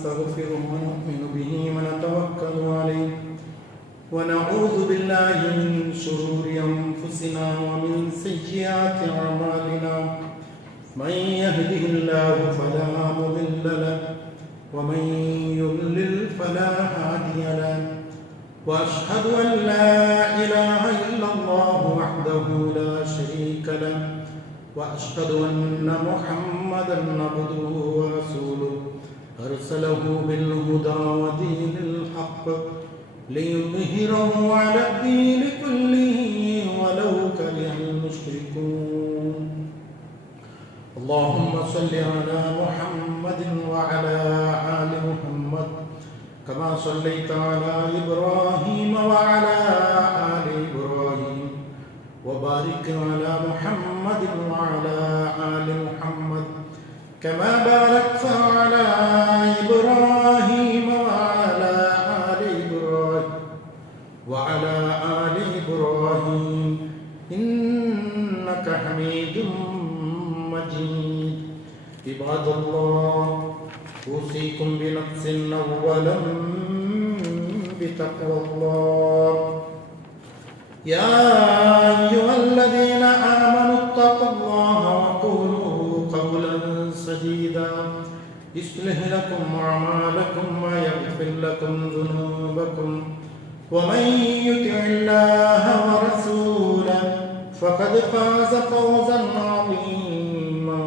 ونستغفره ونؤمن به ونتوكل عليه ونعوذ بالله من شرور أنفسنا ومن سيئات أعمالنا من يهده الله فلا مضل له ومن يضلل فلا هادي له وأشهد أن لا إله إلا الله وحده لا شريك له وأشهد أن محمدا عبده ورسوله أرسله بالهدى ودين الحق ليظهره على الدين كله ولو كره المشركون اللهم صل على محمد وعلى آل محمد كما صليت على إبراهيم وعلى آل إبراهيم وبارك على محمد وعلى آل محمد كما باركت على إبراهيم وعلى آل إبراهيم وعلى آل إبراهيم إنك حميد مجيد عباد الله أوصيكم بنفس أولا بتقوى الله يا أيها الذين آمنوا اتقوا الله وقولوا قولا سديدا يصلح لكم أعمالكم ويغفر لكم ذنوبكم ومن يطع الله ورسوله فقد فاز فوزا عظيما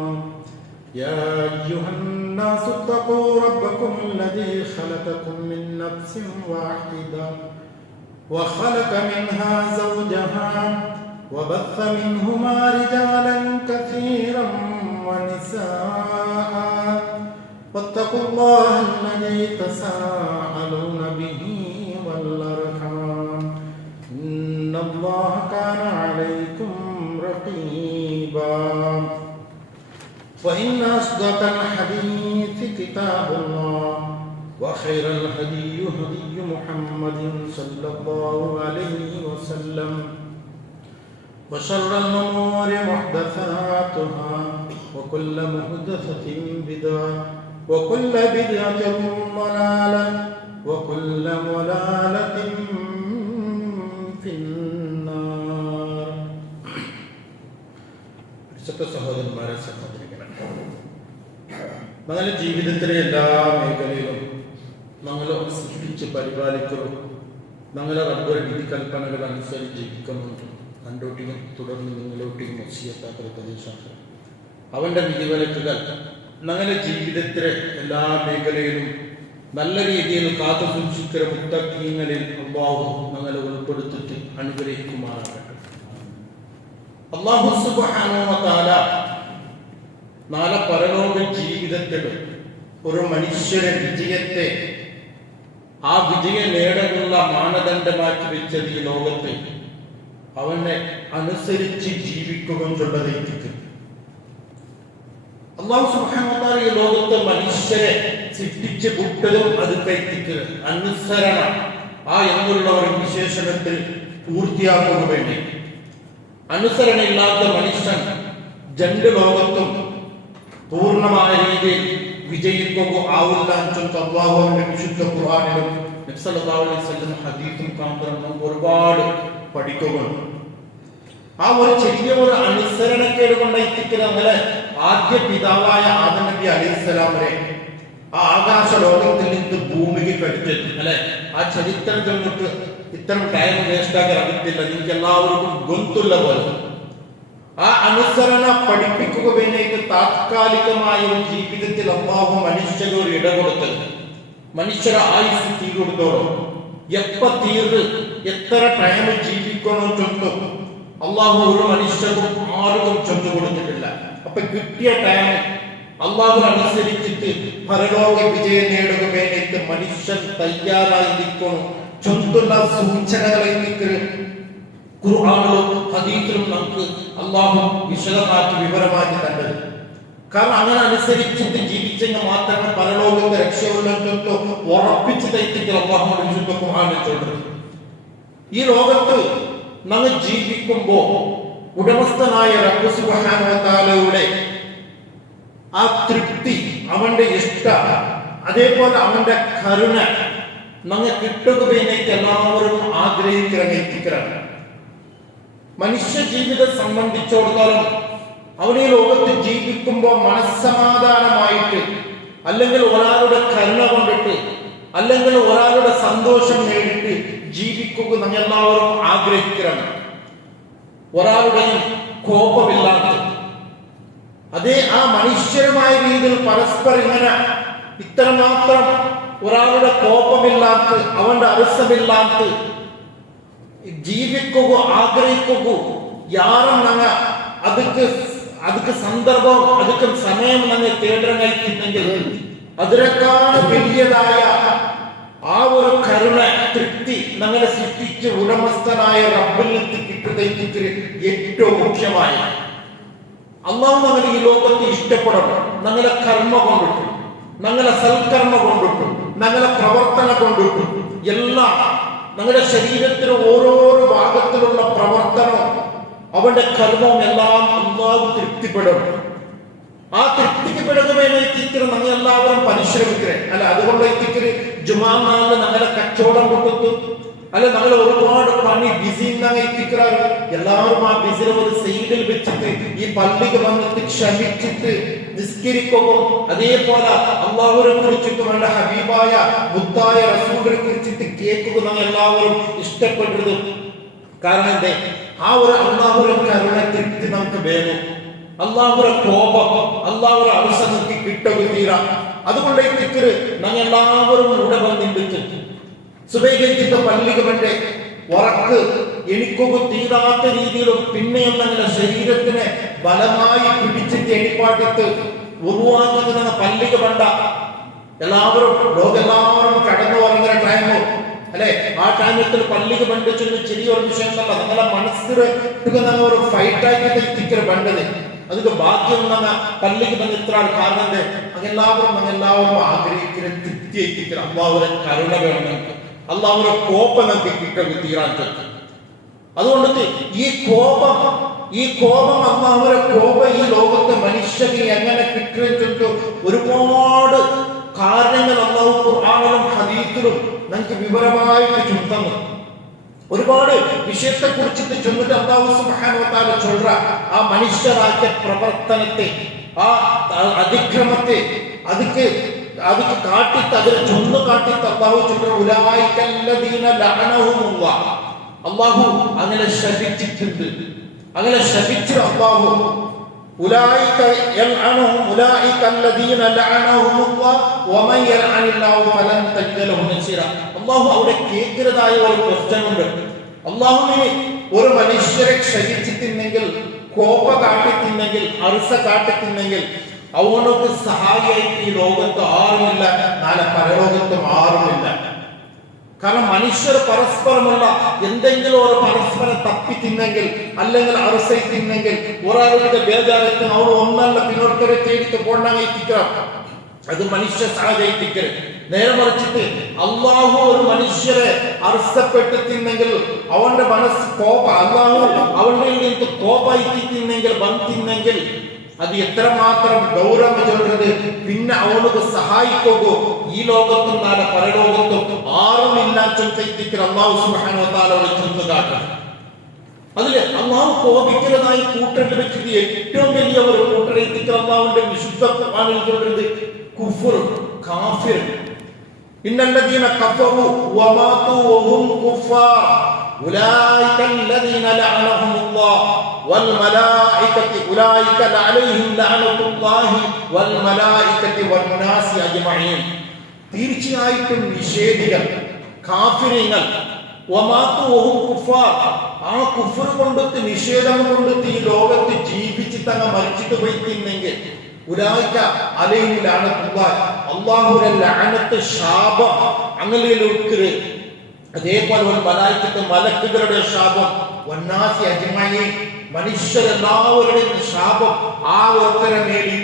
يا أيها الناس اتقوا ربكم الذي خلقكم من نفس واحدة وخلق منها زوجها وبث منهما رجالا كثيرا ونساء واتقوا الله الذي تساءلون به والأرحام إن الله كان عليكم رقيبا فإن أصدق الحديث كتاب الله وخير الهدي هدي محمد صلى الله عليه وسلم وشر الأمور محدثاتها وكل محدثة بدعة وكل بدعة ضلالة وكل ضلالة في النار. സഹോദരന്മാരെ സഹോദരികളെ, ഞങ്ങളുടെ ജീവിതത്തിലെ എല്ലാ മേഖലയിലും ഞങ്ങളെ സൃഷ്ടിച്ച് പരിപാലിക്കുന്നു. ഞങ്ങളെ റബ്ബർ വിധി കൽപ്പനകൾ അനുസരിച്ച് ജീവിക്കുന്നുണ്ട്. രണ്ടോട്ടിയും തുടർന്ന് നിങ്ങളോട്ടിയും വസിയത്താത്ത പ്രദേശമാണ്. അവൻ്റെ വിധിവിലക്കുകൾ ഞങ്ങളുടെ ജീവിതത്തിലെ എല്ലാ മേഖലയിലും നല്ല രീതിയിൽ കാത്തു സൂക്ഷിക്കുന്ന മുത്തഖീങ്ങളിൽ അല്ലാഹു ഞങ്ങളെ ഉൾപ്പെടുത്തിട്ട് അനുഗ്രഹിക്കുമാറാകട്ടെ. അല്ലാഹു സുബ്ഹാനഹു വ തആല നാളെ പരലോക ജീവിതത്തിൽ ഒരു മനുഷ്യരെ വിജയത്തെ ആ വിജയം നേടാനുള്ള മാനദണ്ഡമാക്കി വെച്ചത് ഈ ലോകത്തെ അവനെ അനുസരിച്ച് ജീവിക്കുകയെന്നുള്ളതേക്ക് അല്ലാഹു സുബ്ഹാനഹു വ തആല ഈ ലോകത്തെ മനുഷ്യരെ സൃഷ്ടിച്ച് വിട്ടതും അത് കൈത്തിക്ക് അനുസരണ ആ എന്നുള്ള ഒരു വിശേഷണത്തിൽ പൂർത്തിയാക്കുക വേണ്ടി. അനുസരണയില്ലാത്ത മനുഷ്യൻ രണ്ട് ലോകത്തും പൂർണ്ണമായ രീതിയിൽ വിജയിക്കുക ആവില്ല എന്ന് അല്ലാഹുവിന്റെ വിശുദ്ധ ഖുർആനിലും നബി സല്ലല്ലാഹു അലൈഹി വസല്ലം ഹദീസും കാണുമ്പോൾ ഒരുപാട് പഠിക്കുകയാണ്. ആ ഒരു ചെറിയ ഒരു അനുസരണക്കേട് കൊണ്ടെത്തിക്കുന്ന നമ്മളെ ആദ്യ പിതാവായ ആദം നബി അലൈഹിസ്സലാമിനെ ആ ആകാശ ലോകത്തിൽ നിന്ന് ഭൂമിക്ക് കടിച്ചത് അല്ലെ, ആ ചരിത്രം ചെന്നിട്ട് ഇത്തരം ടൈം വേസ്റ്റാക്കാൻ അറിയത്തില്ല. നിങ്ങൾക്ക് എല്ലാവർക്കും ഗൊന്തുള്ള പോലെ ആ അനുസരണ പഠിപ്പിക്കുക വേണ്ടിയിട്ട് താത്കാലികമായ ഒരു ജീവിതത്തിൽ അല്ലാഹു മനുഷ്യന് ഒരു ഇട കൊടുത്തത്. മനുഷ്യരെ ആയുസ് തീർത്തോളം എപ്പ തീർന്ന് എത്ര ടൈം ജീവിക്കണോ ചൊന്നു അല്ലാഹു ഒരു മനുഷ്യർക്കും ആർക്കും ചൊന്നു കൊടുത്തിട്ടില്ല. അപ്പൊ കിട്ടിയ ടൈം അല്ലാഹു അനുസരിച്ചിട്ട് പരലോക വിജയം നേടുക വേണ്ടിയിട്ട് മനുഷ്യൻ തയ്യാറായി നിൽക്കണം. ചൊന്തുള്ള സൂചനകളെ ഖുർആനിലും ഹദീസിലും നമുക്ക് അല്ലാഹു വിശദമാക്കി വിവരമാക്കി തന്നത്. കാരണം അങ്ങനെ അനുസരിച്ചിട്ട് ജീവിച്ചെങ്കിൽ മാത്രമേ പരലോകത്തെ രക്ഷയുള്ളൂ ഉറപ്പിച്ച് തയ്ത്തിട്ട് അല്ലാഹു വിശുദ്ധ ഖുർആനിൽ ചൊല്ലുന്നത്. ഈ ലോകത്ത് നമ്മൾ ജീവിക്കുമ്പോൾ ഉടമസ്ഥനായ റബ്ബ് സുബ്ഹാനഹു വ തആലയുടെ ആ തൃപ്തി, അവന്റെ ഇഷ്ട, അതേപോലെ അവന്റെ കരുണ നമ്മെ കിട്ടുകയെന്നേക്ക് എല്ലാവരും ആഗ്രഹിച്ചിറങ്ങിയിരിക്കുകയാണ്. മനുഷ്യ ജീവിതം സംബന്ധിച്ചിടത്തോളം അവൻ ഈ ലോകത്ത് ജീവിക്കുമ്പോൾ മനസ്സമാധാനമായിട്ട്, അല്ലെങ്കിൽ ഒരാളുടെ കരുണ കൊണ്ടിട്ട്, അല്ലെങ്കിൽ ഒരാളുടെ സന്തോഷം നേടിയിട്ട് ജീവിക്കുക നമ്മെ എല്ലാവരും ആഗ്രഹിക്കുകയാണ്. ഒരാളുടെയും കോപമില്ലാത്ത, അതേ ആ മനുഷ്യരുമായ രീതിയിൽ പരസ്പരം ഇങ്ങനെ ഇത്രമാത്രം ഒരാളുടെ കോപമില്ലാത്ത, അവന്റെ അരസമില്ലാത്ത ജീവിക്കുക ആഗ്രഹിക്കുക യാറും ഞങ്ങൾ ಅದಕ್ಕೆ ಸಂದರ್ಭ, ಅದಕ್ಕೆ സമയം നമ്മൾ തേടണമെങ്കിൽ അതിനേക്കാൾ വലിയതായ ആ ഒരു കരുണ തൃപ്തി ഞങ്ങളെ സൃഷ്ടിച്ച് ഉടമസ്ഥനായ റബ്ബിൽ നിന്ന് കിട്ടുന്നത് ഏറ്റവും മുഖ്യമായ. അള്ളാഹു ഞങ്ങളെ ഈ ലോകത്ത് ഇഷ്ടപ്പെടണം. ഞങ്ങളെ കർമ്മ കൊണ്ടിട്ടു, ഞങ്ങളെ സൽക്കർമ്മ കൊണ്ടിട്ടു, ഞങ്ങളെ പ്രവർത്തനം കൊണ്ടിട്ടു, എല്ലാം ഞങ്ങളുടെ ശരീരത്തിന് ഓരോരോ ഭാഗത്തിലുള്ള പ്രവർത്തനവും അവന്റെ കർമ്മവും എല്ലാം അള്ളാഹു തൃപ്തിപ്പെടും. ആ തൃപ്തിക്ക് പെടുന്നതിന് നമ്മൾ എല്ലാവരും പരിശ്രമിக்கிறേ അല്ല. അതുകൊണ്ട് എത്തിക്കര് ജുമാ നാളിൽ ഞങ്ങളെ കച്ചവടം കൊടുത്തു, അല്ല ഞങ്ങൾ ഒരുപാട് പണി ബിസി എത്തിക്കാറ്. എല്ലാവരും ആ ബിസിനെ ഒരു സൈഡിൽ വെച്ചിട്ട് ഈ പള്ളിക്ക് വന്നിട്ട് ക്ഷമിച്ചിട്ട് നിസ്കരിക്കുകയും, അതേപോലെ അള്ളാഹുവിനെ കുറിച്ചിട്ട് വേണ്ട ഹബീബായ മുത്തായ റസൂലിനെ കുറിച്ചിട്ട് കേൾക്കുക നമ്മൾ എല്ലാവരും ഇഷ്ടപ്പെട്ടത്. കാരണം എന്തേ? ആ ഒരു അള്ളാഹുവിന്റെ കരുണ തൃപ്തി നമുക്ക് വേണം. അള്ളാഹുവിന്റെ കോപം, അള്ളാഹുവിന്റെ അവസരത്തിൽ കിട്ടുക തീരാ. അതുകൊണ്ട് എത്തിക്കര് ഞങ്ങൾ എല്ലാവരും ഇവിടെ വന്നിട്ട് സുബൈഹിന്റെ പള്ളിക്ക് വേണ്ട ഉറക്ക് എനിക്കൊക്കെ തീരാത്ത രീതിയിലും പിന്നെയും ഞങ്ങളുടെ ശരീരത്തിനെ ബലമായി പിടിച്ചിട്ട് എണിപ്പാട്ടിട്ട് ഉരുവാക്കുന്നത് ഞങ്ങൾ പള്ളിക്ക് വേണ്ട എല്ലാവരും ലോകെല്ലാവരും കടന്നു പറയുന്ന ടൈമോ അല്ലെ. ആ ടൈമത്തിൽ പള്ളിക്ക് ബന്ധിച്ചൊരു ചെറിയൊരു വിഷയമല്ല. നമ്മളെ മനസ്സിൽ ഒരു ഫൈറ്റാക്കി എത്തിക്കൽ വേണ്ടത്. അതിന്റെ ബാക്കിയും നമ്മ പള്ളിക്ക് ബന്ധ ഇത്ര കാരണം എല്ലാവരും ആഗ്രഹിക്കുന്ന തൃപ്തി എത്തിക്കണം. അള്ളാഹുവിനെ കരുണ വേണം, അള്ളാഹുവിനെ കോപം നമുക്ക് കിട്ടും തീരാൻ. അതുകൊണ്ട് ഈ കോപം അള്ളാഹുവിനെ കോപം ഈ ലോകത്തെ മനുഷ്യന് എങ്ങനെ കിട്ടുന്നു ഒരുപാട് കാര്യങ്ങൾ അള്ളാഹു ഖുർആനിലും ഹദീസിലും നമുക്ക് വിവരമായിട്ട് ചുമത്തുന്നു. ഒരുപാട് വിഷയത്തെ കുറിച്ചിട്ട് ചൊന്നിട്ട് അല്ലാഹു സുബ്ഹാനഹു വ തആല ചൊല്ലുക ആ മനുഷ്യരാക്കിയ പ്രവർത്തനത്തെ, ആ അതിക്രമത്തെ, അതിക്ക് കാട്ടിട്ട് അതിനെ ചൊന്നു കാട്ടിട്ട് അല്ലാഹു ചൊല്ലുക ഉലൈകല്ലദീന ലഅനഹുമുല്ലാഹ്. അല്ലാഹു അങ്ങനെ ശപിച്ചിട്ടുണ്ട്. അങ്ങനെ ശപിച്ച അല്ലാഹു ഉലൈക യൽഅനഹും ഉലൈകല്ലദീന ലഅനഹുമുല്ലാഹ് വമൻ യൽഅനില്ലാഹു ഫലൻ തജിദ ലഹു നസീറ. അല്ലാഹു അവിടെ കേൾക്കുന്നതായ ഒരു ക്വസ്റ്റ്യൻ ഉണ്ട്. അല്ലാഹുവിനെ ഒരു മനുഷ്യരെ ക്ഷമിച്ചിട്ടുണ്ടെങ്കിൽ, കോപ കാട്ടിട്ടുണ്ടെങ്കിൽ, അർസ കാട്ടിട്ടുണ്ടെങ്കിൽ അവനൊക്കെ സഹായിയായിട്ട് ഈ ലോകത്ത് ആരുമില്ല, നാളെ പരലോകത്തും ആരുമില്ല. കാരണം മനുഷ്യർ പരസ്പരമുള്ള എന്തെങ്കിലും ഒരു പരസ്പരം തപ്പി തിന്നെങ്കിൽ, അല്ലെങ്കിൽ അറസൈ തിന്നെങ്കിൽ, ഒരാളുടെ ബേജാറത്തിന് അവർ ഒന്നല്ല പിന്നോട്ടരെ തേടിട്ട് പോണ്ടാങ്ങിക്കാം. അത് മനുഷ്യ സഹജയിപ്പിക്കൽ. നേരെ മറിച്ചിട്ട് അള്ളാഹു ഒരു മനുഷ്യരെ അർസപ്പെട്ട് തിന്നെങ്കിൽ അവന്റെ മനസ്സ് കോപ, അള്ളാഹു അവന്റെ നിന്ന് കോപായി തിന്നെങ്കിൽ വന്നിന്നെങ്കിൽ അത് എത്രമാത്രം ഗൗരവം ചൊല്ലുന്നത്. പിന്നെ അവനക്ക് സഹായിക്കോ ഈ ലോകത്തും നാളെ പരലോകത്തും ആറുമില്ല ചൊല്ലിക്ക് അല്ലാഹു സുബ്ഹാനഹു വ തആല ചൊല്ലുക കാട്ടണം. അതില് അള്ളാഹു കോപിക്കുന്നതായി കൂട്ടേണ്ടി വെച്ചത് ഏറ്റവും വലിയ ഒരു കൂട്ടരെത്തിക്ക് അള്ളാഹുവിന്റെ വിശുദ്ധ ഖുർആനിൽ ചൊല്ലുന്നത് കുഫ്ർ, കാഫിർ. ഇന്നല്ലദീന കഫറു വമാതു വഹും കുഫാർ ഉലൈക അല്ലദീന ലഅനഹുമുല്ലാഹ് വൽ മലായികതി ഉലൈക അലൈഹിം ലഅനത്തുല്ലാഹി വൽ മലായികതി വൻ നാസി അജ്മഈൻ. തീർച്ചയായിട്ടും നിഷേധികൾ, കാഫിറുകൾ, വമാതു വഹും കുഫാർ, ആ കുഫർ കൊണ്ടിട്ട് നിഷേധം കൊണ്ടിട്ട് ഈ ലോകത്ത് ജീവിച്ച് തങ്ങ മരിച്ചിട്ട് പോയിട്ടില്ലെങ്കിൽ ഉലൈക അലൈഹിം ലഅനത്തുല്ലാഹി അല്ലാഹുവിന്റെ ലഅനത്ത് ശാപം അങ്ങനെയൊക്കെ. അതേപോലെ മലായികത്ത് മലക്കുകളുടെ ശാപം, വന്നാസി അജ്മഈൻ മനുഷ്യരെല്ലാവരുടെയും ശാപം ആ ഒത്തര മേലിൽ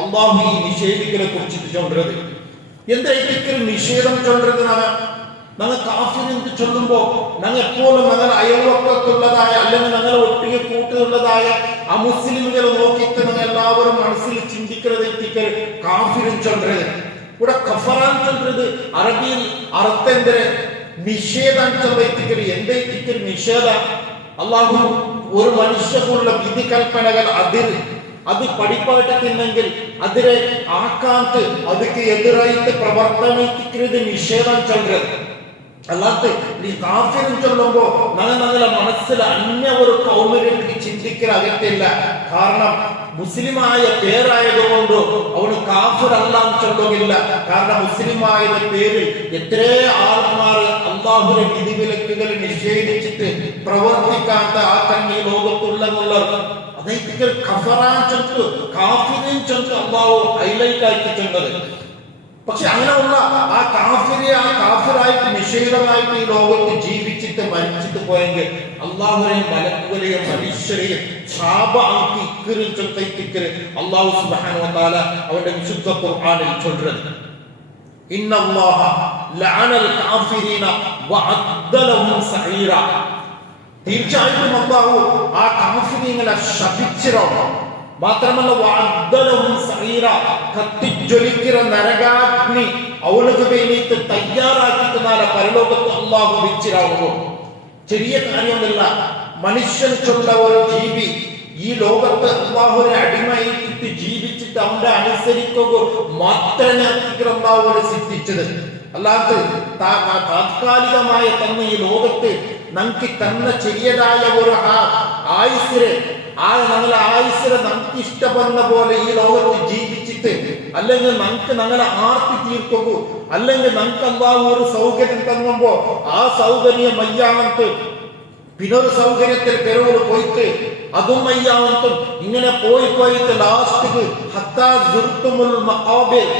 അല്ലാഹു ഈ നിഷേധികളെ കുറിച്ചിട്ട് ചൊല്ലുന്നത്. എന്തായിരിക്കും നിഷേധം ചൊല്ലുന്നത്? ഞങ്ങൾ കാഫിർ ചൊല്ലുമ്പോ ഞങ്ങൾ എപ്പോഴും ഞങ്ങൾ അയൽവക്കത്തുള്ളതായ അല്ലെങ്കിൽ ഞങ്ങൾ ഒട്ടിಗೆ കൂട്ടുള്ളതായ അമുസ്ലിമുകളെ നോക്കിയിട്ട് ഞങ്ങൾ എല്ലാവരും മനസ്സിൽ ചിന്തിക്കുന്നത് കാഫിറും ചൊല്ലുന്നത്. கூட கஃபரான்னு சொல்றது அரபியில் அர்த்தம் என்ற நிஷேதம் வைத்திருக்கிற எந்த நிஷேதம் അള്ളാഹു ഒരു മനുഷ്യക്കുള്ള വിധി കൽപ്പനകൾ അത് പഠിപ്പായിട്ടെങ്കിൽ അതിനെ ആക്കാത്ത് അതിക്ക് എതിരായിട്ട് പ്രവർത്തനിക്കുന്നത് നിഷേധം ചൊല്ലുന്നത് അല്ലാത്ത ഈ കാഫിർ ചൊല്ലുമ്പോ ഞങ്ങളുടെ മനസ്സിൽ അന്യ ഒരു കൗമര്യക്ക് ചിന്തിക്കൽ അകത്തില്ല. കാരണം മുസ്ലിമായ പേരായതുകൊണ്ട് അവന് കാഫിർ അല്ലാന്ന് ചൊല്ലുകയില്ല. കാരണം മുസ്ലിമായത് പേരിൽ എത്രയോ ആൾമാർ അള്ളാഹുവിന്റെ വിധിവിലക്കുകൾ നിഷേധിച്ചിട്ട് പ്രവർത്തിക്കാത്ത ആക്കാൻ ഈ ലോകത്തുള്ളവർ അതേക്ക് കഫറാൻ ചൊല്ല് കാഫിറിൻ ചൊല്ല് അള്ളാഹു ഹൈലൈറ്റ് ആക്കി ചെന്നത്. പക്ഷെ അങ്ങനെയുള്ള ആ കാഫിറായിട്ട് നിഷേധമായിട്ട് ഈ ലോകത്ത് ജീവിച്ചിട്ട് മരിച്ചിട്ട് പോയെങ്കിൽ അള്ളാഹുവിനെയും മലക്കുകളെയും മനുഷ്യരെയും ശാപമാക്കി അള്ളാഹു സുബ്ഹാനഹു വ തആല അവന്റെ വിശുദ്ധ ഖുർആനിൽ ചൊല്ലുന്നത് ഇന്നല്ലാഹ ലഅനൽ കാഫിരീന വഅദ്ദ ലഹും സഈറ. തീർച്ചയായിട്ടും അള്ളാഹു ആ കാഫിരീങ്ങളെ ശപിച്ചിരുന്നു. മാത്രമല്ല വഅദ്ദലഹും സഈറ, കത്തിജ്വലിക്കുന്ന നരകാഗ്നി അവൾക്ക് വേണ്ടിയിട്ട് തയ്യാറാക്കിക്കുന്ന പരലോകത്ത് അള്ളാഹു വെച്ചിരാവുന്നു. ചെറിയ കാര്യമല്ല. മനുഷ്യൻ ചൊല്ല ഒരു ജീവി ഈ ലോകത്ത് അള്ളാഹുവിനെ അടിമയായിട്ട് ജീവിച്ചിട്ട് അവന്റെ അനുസരിക്കുക മാത്രമേ അള്ളാഹുവിനെ സിദ്ധിച്ചത്. അല്ലാത്ത താത്കാലികമായ തന്ന ഈ ലോകത്ത് നമുക്ക് തന്ന ചെറിയതായ ഒരു ആയുസ്സിനെ ഞങ്ങളെ ആയുസ്സിനെ നമുക്ക് ഇഷ്ടപ്പെടുന്ന പോലെ ഈ ലോകത്ത് ജീവിച്ചിട്ട് അല്ലെങ്കിൽ നമുക്ക് ഞങ്ങളെ ആർത്തി തീർക്കൂ, അല്ലെങ്കിൽ നമുക്ക് അള്ളാഹു ഒരു സൗകര്യം തന്നുമ്പോ ആ സൗകര്യം മയ്യാമത്ത് പിന്നൊരു സൗകര്യത്തിൽ പെരുവോട് പോയിട്ട് അതും മയ്യാമത്തും ഇങ്ങനെ പോയിട്ട് ലാസ്റ്റ് ഹത്താ സുർത്തുമുൽ മഖാബിർ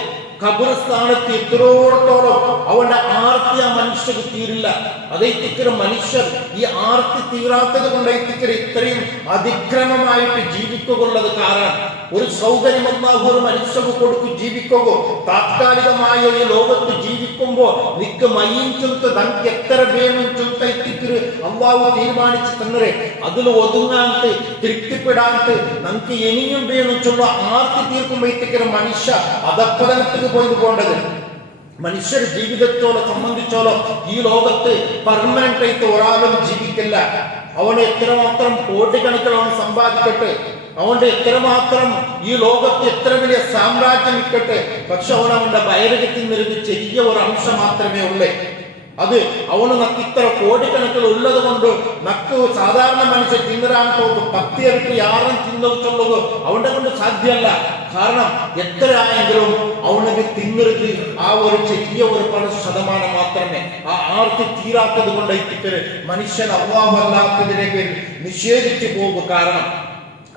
ഖബർസ്ഥാനത്ത് എത്രയോടത്തോളം അവന്റെ ആർത്തി ആ മനുഷ്യർക്ക് തീരില്ല. അതേറ്റിക്കര മനുഷ്യർ ഈ ആർത്തി തീരാത്തത് കൊണ്ട് ഇത്രയും അതിക്രമമായിട്ട് ജീവിക്കുകയുള്ളത്. കാരണം ഒരു സൗകര്യം അല്ലാഹു ഒരു മനുഷ്യർക്ക് കൊടുക്കും ജീവിക്കുകയോ താത്കാലികമായ ഈ ലോകത്ത് ജീവിക്കുമ്പോ നിക്ക് മയ്യും ചൊൽത്ത് നമുക്ക് എത്ര വേണം ചൊൽത്തിക്കര് അള്ളാഹു തീരുമാനിച്ചു തന്നേ അതിൽ ഒതുങ്ങാണ്ട് തൃപ്തിപ്പെടാണ്ട് നമുക്ക് ഇനിയും വേണം ചൊല്ല ആർത്തി തീർക്കുമ്പോഴത്തേക്ക് മനുഷ്യ അധപ്പതനത്തിന് പോകേണ്ടത്. മനുഷ്യർ ജീവിതത്തോളം സംബന്ധിച്ചോളം ഈ ലോകത്ത് പെർമനന്റ് ആയിട്ട് ഒരാളും ജീവിക്കില്ല. അവന് എത്രമാത്രം കോടിക്കണക്കിൽ അവൻ സമ്പാദിക്കട്ടെ, അവന്റെ എത്രമാത്രം ഈ ലോകത്ത് എത്ര വലിയ സാമ്രാജ്യം നിൽക്കട്ടെ, പക്ഷെ അവന്റെ വയറകത്തിൽ നിന്നൊരു ചെറിയ ഒരു അംശം മാത്രമേ ഉള്ളേ. അത് അവന് നക്ക് ഇത്ര കോടിക്കണക്കിൽ ഉള്ളത് കൊണ്ട് നക്ക് സാധാരണ മനുഷ്യർ തിന്നരാൻ തോന്നും 10 ഇരട്ടി ആറും തിന്നുള്ളത് അവന്റെ കൊണ്ട് സാധ്യമല്ല. കാരണം എത്രയായെങ്കിലും അവനക്ക് തിന്നരുത് ആ ഒരു ചെറിയ ഒരു 10% മാത്രമേ. ആ ആർത്തി തീരാത്തത് കൊണ്ട് മനുഷ്യൻ അല്ലാഹു അല്ലാത്തതിനെ പേരിൽ നിഷേധിച്ചു പോകും. കാരണം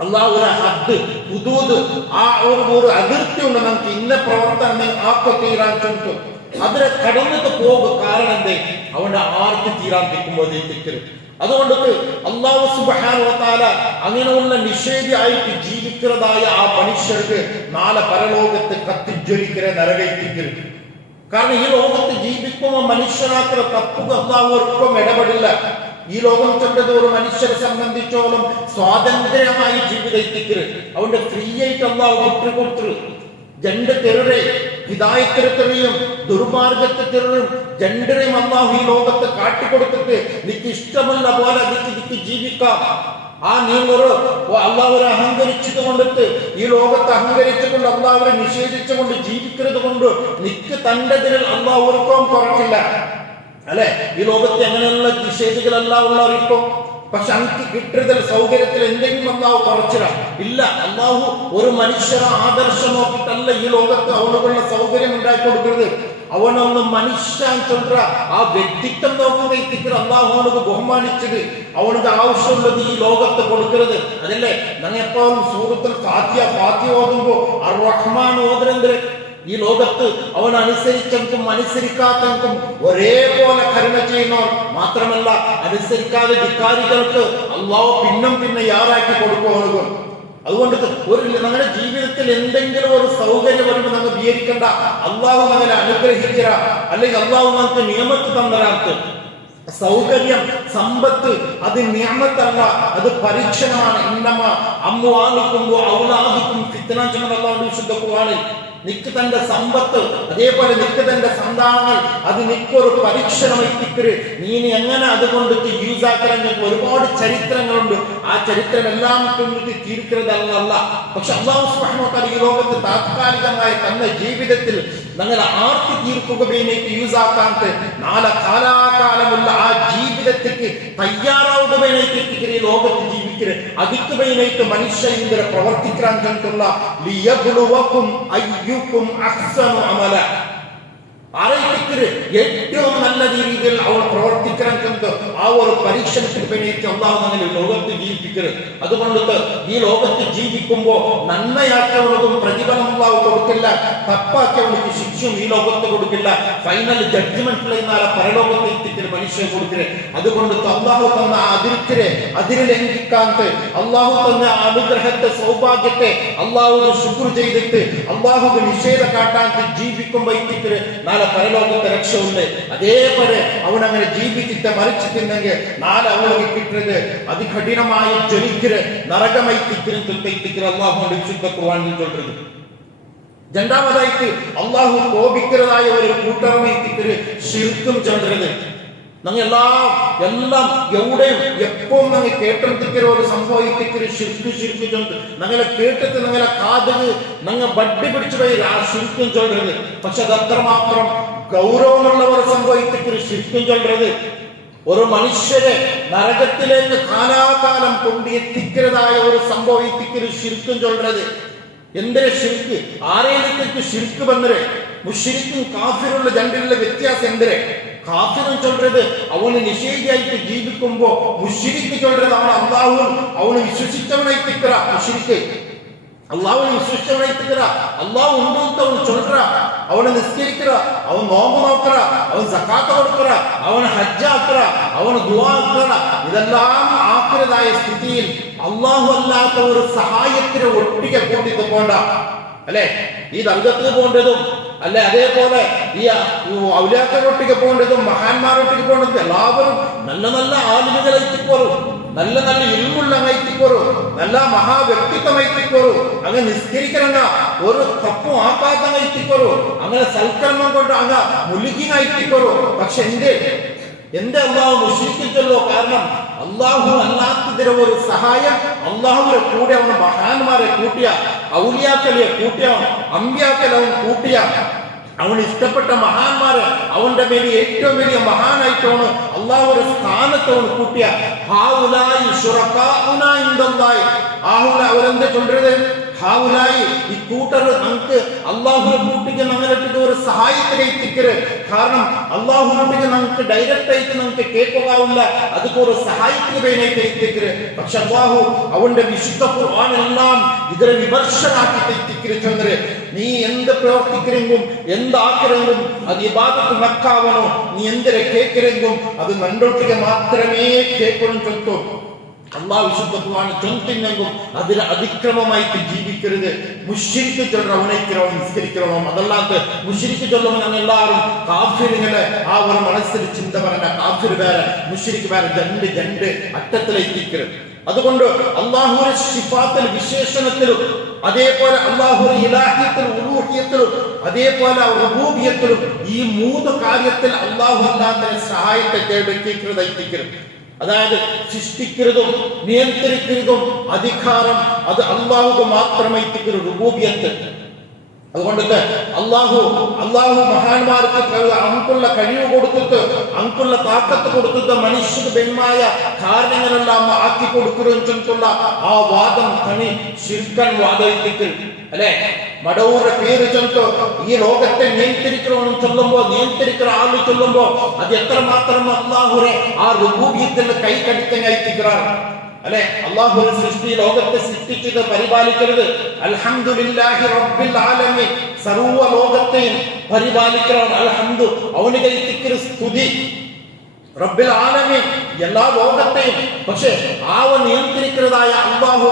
അല്ലാഹു ഒരു ഹദ് ഹുദൂദ് ആ ഒരു അതിർത്തി ഉണ്ട്. നമുക്ക് ഇന്ന പ്രവർത്തനം ആക്ക തീരാൻ ചൊല്ലും അതിനെ കടന്നിട്ട് പോകും. കാരണം എന്തേ അവന്റെ ആർത്തി തീരാൻ നിൽക്കുമ്പോൾ തെറ്റരുത്. അതുകൊണ്ട് അല്ലാഹു സുബ്ഹാനഹു വ തആല അങ്ങനെയുള്ള നിഷേധിയായിട്ട് ജീവിക്കുന്നതായ ആ മനുഷ്യർക്ക് നാളെ പരലോകത്ത് കത്തിജ്വലിക്കുന്ന നരകത്തിക്കരുത്. കാരണം ഈ ലോകത്ത് ജീവിക്കുമ്പോൾ മനുഷ്യനാക്കുന്ന തപ്പുക അല്ലാഹു ഒരിക്കലും ഇടപെടില്ല. ഈ ലോകം ചെന്നത് ഒരു മനുഷ്യരെ സംബന്ധിച്ചോളം സ്വാതന്ത്ര്യമായി ജീവിതത്തിക്കരുത്. അവന്റെ ഫ്രീ ആയിട്ട് അല്ലാഹു വിട്ടുകൊടുത്തു. ജണ്ട് തെരുറെ ഹിദായത്തിനും ദുർമാർഗത്തെ തെരുറും ജണ്ടരെയും അല്ലാഹു ഈ ലോകത്ത് കാട്ടിക്കൊടുത്തിട്ട് നിനക്ക് ഇഷ്ടമുള്ള പോലെ നിനക്ക് ജീവിക്കാം. ആ നീങ്ങൊരു അള്ളാഹുരെ അഹങ്കരിച്ചത് കൊണ്ടിട്ട് ഈ ലോകത്ത് അഹങ്കരിച്ചുകൊണ്ട് അള്ളാഹുരെ നിഷേധിച്ചുകൊണ്ട് ജീവിക്കുന്നത് കൊണ്ട് നിക്ക് തന്റെ ദിനിൽ അള്ളാഹു ഒരുക്കം കുറച്ചില്ല അല്ലെ. ഈ ലോകത്ത് എങ്ങനെയുള്ള നിഷേധികളെല്ലാം ഉള്ളവർ ഇപ്പൊ പക്ഷെ അനക്ക് കിട്ടുന്നതിൽ സൗകര്യത്തിൽ എന്തെങ്കിലും അല്ലാഹു കുറച്ചില്ല ഇല്ല. അല്ലാഹു ഒരു മനുഷ്യരെ ആദർശം നോക്കിയിട്ടല്ല ഈ ലോകത്ത് അവനുള്ള സൗകര്യം ഉണ്ടാക്കി കൊടുക്കുന്നത്. അവനൊന്ന് മനുഷ്യൻ ചൊല്ല ആ വ്യക്തിത്വം നോക്കുന്ന അല്ലാഹു അവനക്ക് ബഹുമാനിച്ചത് അവനക്ക് ആവശ്യമുള്ളത് ഈ ലോകത്ത് കൊടുക്കരുത്. അതല്ലേ ഞങ്ങൾ എപ്പോഴും സൂറത്തുൽ ഫാത്തിഹ ഓതുമ്പോ അർ റഹ്മാൻ ഓതുന്നത് ഈ ലോകത്ത് അവൻ അനുസരിച്ചെങ്കിലും അനുസരിക്കാത്തെങ്കിലും ഒരേപോലെ കരുണ ചെയ്യുന്നവർ. മാത്രമല്ല അനുസരിക്കാതെ ധിക്കാരികൾക്ക് അല്ലാഹു പിന്നെ യാറാക്കി കൊടുക്കുകയും. അതുകൊണ്ട് ഒരു നമ്മുടെ ജീവിതത്തിൽ എന്തെങ്കിലും ഒരു സൗകര്യം വരുമ്പോൾ നമ്മൾ വിചാരിക്കണ്ട അല്ലാഹു നമ്മളെ അനുഗ്രഹിക്കുക അല്ലെങ്കിൽ അല്ലാഹു നമുക്ക് നിയമത്ത് തന്നരാത്ത്. സൗകര്യം സമ്പത്ത് അത് നിയമത്തല്ല, അത് പരീക്ഷണമാണ്. ഇന്നമ അമ്വാലുക്കും ഔലാദുക്കും ഫിത്ന ചെന്നല്ലാഹു വിശുദ്ധ ഖുർആനിൽ നിക്ക് തന്റെ സമ്പത്ത്, അതേപോലെ നിക്ക് തന്റെ സന്താനങ്ങൾ, അത് നിക്കൊരു പരീക്ഷണമൈത്തിക്കര്. നീ എങ്ങനെ അതുകൊണ്ട് യൂസ് ആക്കാൻ ഒരുപാട് ചരിത്രങ്ങളുണ്ട്. ആ ചരിത്രം എല്ലാം കൊണ്ടിട്ട് തീർക്കുന്നതല്ല. പക്ഷെ അല്ലാഹു സുബ്ഹാനഹു വ തആല ഈ ലോകത്ത് താത്കാലികമായ തന്റെ ജീവിതത്തിൽ ഞങ്ങളെ ആർത്തി തീർക്കുകയിലേക്ക് യൂസ് ആക്കാത്ത നാളെ കാലാകാലമുള്ള ആ ജീവിതത്തിക്ക് തയ്യാറാവുകയിലേക്ക് ഈ ലോകത്ത് ജീവിക്കരുത്. അതിക്ക് വേണ്ടിയിട്ട് മനുഷ്യ ഇന്ദ്ര പ്രവർത്തിക്കാൻ കണ്ടുള്ള ലിയബ്ലുവകും അയ്യുക്കും അഹ്സനു അമല. ആരെത്തിക്കര് ഏറ്റവും നല്ല രീതിയിൽ അവൾ പ്രവർത്തിക്കാൻ കണ്ട് ആ ഒരു പരീക്ഷണത്തിന് വേണ്ടിയിട്ട് അല്ലാഹു നമ്മെ ലോകത്ത് ജീവിപ്പിക്കരുത്. അതുകൊണ്ട് ഈ ലോകത്ത് ജീവിക്കുമ്പോ നന്മയാക്കിയവനതും പ്രതിഫലം അല്ലാഹു കൊടുക്കില്ല, തപ്പാക്കിയവനക്ക് ശിക്ഷയും ഈ ലോകത്ത് കൊടുക്കില്ല. ഫൈനൽ ജഡ്ജ്മെന്റിൽ നാളെ പരലോകത്ത് എത്തിക്കര് മനുഷ്യൻ കൊടുക്കര്. അതുകൊണ്ട് അല്ലാഹു തന്ന അതിർക്കരെ അതിര് ലംഘിക്കാത്ത അല്ലാഹു തന്ന അനുഗ്രഹത്തെ സൗഭാഗ്യത്തെ അല്ലാഹുവിന് ശുക്ർ ചെയ്തിട്ട് അല്ലാഹുവിന് നിഷേധ കാട്ടാത്ത ജീവിക്കുമ്പോ എത്തിക്കര് പരലോകത്തെ രക്ഷയുണ്ട്. അതേപോലെ അവൻ അങ്ങനെ ജീവിച്ചിട്ട് മരിച്ചിട്ടുണ്ടെങ്കിൽ നാളെ അവൾക്ക് കിട്ടുന്നത് അതികഠിനമായി ജ്വലിക്കര് നരകമൈത്തിക്കരും അള്ളാഹുവിന്റെ വിശുദ്ധ ഖുർആനിൽ ചൊല്ലുന്നത്. രണ്ടാമതായിട്ട് അള്ളാഹു കോപിക്കുന്നതായ ഒരു കൂട്ടറമൈത്തിക്കര് ശിർക്കും ചൊല്ലുന്നത്. ഞങ്ങൾ എല്ലാം എവിടെയും എപ്പോഴും ഞങ്ങൾ കേട്ടെടുത്തിക്കര ഒരു സംഭവിത്തിക്കര് ശിർക്ക് ചൊല്ലുന്നത്. ഞങ്ങളെ കേട്ടിട്ട് ഞങ്ങളെ കാതുക ഞങ്ങൾ ബഡ്ഡി പിടിച്ചു പോയി ആ ശിർക്കും ചൊല്ലുന്നത്. പക്ഷെ അത് അത്രമാത്രം ഗൗരവമുള്ളവർ സംഭവിത്തിക്കര് ശിർക്കും ചൊല്ലുന്നത്. ഒരു മനുഷ്യരെ നരകത്തിലേക്ക് കാലാകാലം കൊണ്ടെത്തിക്കുന്നതായ ഒരു സംഭവിത്തിക്കര് ശിർക്കും ചൊല്ലുന്നത്. എന്തിനെ ശിർക്ക്? ആരേലേക്ക് ശിർക്ക് വന്നരെ മുശ്രിക്കും കാഫിറുള്ള രണ്ടിലുള്ള വ്യത്യാസം എന്തിനെ? കാഫിറും ചൊല്ലുന്നത് അവന് നിഷേധിയായിട്ട് ജീവിക്കുമ്പോ മുശ്രിക്ക് ചൊല്ലുന്നത് അവൻ അല്ലാഹു അവന് വിശ്വസിച്ചവനായിത്തിക്കറ. മുശ്രിക്ക് അള്ളാഹുവിനെ വിശ്വസിച്ചവനായിത്തിക്കറ. അള്ളാഹു ഉണ്ടോന്ന് അവന് ചൊല്ലറ, അവനെ നിസ്കരിക്കറ, അവൻ നോമ്പ് നോക്കറ, അവൻ സക്കാത്ത് കൊടുക്കറ, അവൻ ഹജ്ജാക്കറ, അവന് ദുആ ആക്കറ. ഇതെല്ലാം ആക്കുന്നതായ സ്ഥിതിയിൽ അള്ളാഹു അല്ലാത്ത ഒരു സഹായത്തിന് ഒട്ടിಗೆ കൂട്ടിട്ട് പോണ്ട അല്ലെ? ഈ ദർഗത്തിന് പോകേണ്ടതും അല്ലെ, അതേപോലെ ഈ ഔലിയാക്കളൊട്ടിക്ക് പോകേണ്ടതും മഹാന്മാരൊട്ടിക്ക് പോകേണ്ടതും എല്ലാവരും നല്ല നല്ല ആളുകളെത്തിക്കോറും, നല്ല നല്ല ഇൽമുള്ള എത്തിക്കോറും, നല്ല മഹാവ്യക്തിത്വം എത്തിക്കോറും. അങ്ങനെ നിസ്കരിക്കണ ഒരു തപ്പും ആക്കാത്ത എത്തിക്കോറും, അങ്ങനെ സൽക്കർമ്മം കൊണ്ട് അങ്ങ് മുലുകിങ് എത്തിക്കോറും. പക്ഷെ എന്റെ അള്ളാഹു മുശ്രിക്കിച്ചല്ലോ. കാരണം അള്ളാഹു അല്ലാത്തതിന് ഒരു സഹായം അള്ളാഹുവിനെ കൂടെ അവന് മഹാന്മാരെ കൂട്ടിയ, ഔലിയാക്കളെ കൂട്ടിയ, അമ്പിയാക്കളെ അവൻ കൂട്ടിയ, അവന് ഇഷ്ടപ്പെട്ട മഹാന്മാര് അവന്റെ മേലെ ഏറ്റവും വലിയ മഹാനായിട്ടാണ് അള്ളാഹുവിന്റെ സ്ഥാനത്ത് അവൻ കൂട്ടിയ. അവരെന്താ ചൊല്ലുന്നത്? ഹാവുലായി ഈ കൂട്ടർ നമുക്ക് അള്ളാഹുവിനെ കൂട്ടിക്ക് ഞങ്ങളിട്ട് ഒരു സഹായത്തിനെ എത്തിക്കരുത്. കാരണം അള്ളാഹുവിനോട്ടിക്ക് നമുക്ക് ഡയറക്റ്റ് ആയിട്ട് നമുക്ക് കേൾക്കാവില്ല, അതൊക്കെ ഒരു സഹായത്തിന് വേണ്ടിയിട്ട് എത്തിക്കരുത്. പക്ഷെ അള്ളാഹു അവന്റെ വിശുദ്ധ ഖുർആനെല്ലാം ഇതിനെ വിമർശനാക്കി എത്തിക്കരുത്. നീ എന്ത് പ്രവർത്തിക്കരെങ്കും എന്താക്കരെങ്കും അത് ഇബാദത്ത് നക്കാവണോ, നീ എന്തിനെ കേൾക്കരെങ്കും അത് നണ്ടൊട്ടിക്ക് മാത്രമേ കേൾക്കണം ചൊല്ലും. അള്ളാഹു വിശുദ്ധ ഖുർആൻ ചൊല്ലുന്നെങ്കും അതിൽ അതിക്രമമായിട്ട് ജീവിക്കരുത്. മുശ്രിക്ക് ചൊല്ലണം, അവനേക്കരവും നിസ്കരിക്കണം. അതല്ലാത്ത മുശ്രിക്ക് ചൊല്ലുമ്പോൾ എല്ലാവരും കാഫിറുകളെ ആ ഒരു മനസ്സിൽ ചിന്ത പറഞ്ഞ കാഫിർ വേറെ മുശ്രിക്ക് വേറെ രണ്ട് അറ്റത്തിലെത്തിക്കരുത്. അതുകൊണ്ട് അള്ളാഹുവിന്റെ സിഫാത്തിൽ വിശേഷണത്തിലും അതേപോലെ അള്ളാഹുവിന്റെ ഇലാഹിയത്തിലും ഉലൂഹിയത്തിലും അതേപോലെ റുബൂബിയത്തിലും ഈ മൂന്ന് കാര്യത്തിൽ അള്ളാഹു അല്ലാത്ത സഹായത്തെ തേടിക്കരുത്. അതായത് സൃഷ്ടിക്കുന്നതും നിയന്ത്രിക്കുന്നതും അധികാരം അത് അള്ളാഹുക്ക് മാത്രമേ റുബൂബിയത്ത്. അതുകൊണ്ടിട്ട് അള്ളാഹു മഹാന്മാർക്ക് അങ്കുള്ള കഴിവ് കൊടുത്തിട്ട് അങ്കുള്ള താക്കത്ത് കൊടുത്തിട്ട് മനുഷ്യന് ബെന്മായ കാരണങ്ങളെല്ലാം ആക്കി കൊടുക്കുകയും ചെന്നുള്ള ആ വാദം തനി ശിർക്കൻ വാദത്തിക്കൽ അല്ലെ? മടവൂരുടെ പേര് ചൊല്ലോ ഈ ലോകത്തെ നിയന്ത്രിക്കണമെന്ന് ചൊല്ലുമ്പോ നിയന്ത്രിക്കുന്ന ആള് ചൊല്ലുമ്പോ അത് എത്രമാത്രം അള്ളാഹുരെ ആ റുബൂബിയത്തിന്റെ കൈ കടിത്തങ്ങായിത്തിക്കാറാണ് അല്ലെ? അള്ളാഹു സൃഷ്ടി ലോകത്തെ സൃഷ്ടിച്ചത് പരിപാലിക്കരുത്. അൽഹംദുലില്ലാഹി റബ്ബിൽ ആലമീൻ, സർവ്വ ലോകത്തെയും പരിപാലിക്കണം. അൽഹംദു അവന് കൈത്തിക്കൊരു സ്തുതി. റബ്ബിൽ ആലമീൻ എല്ലാ ലോകത്തെയും. പക്ഷെ ആവ നിയന്ത്രിക്കുന്നതായ അള്ളാഹു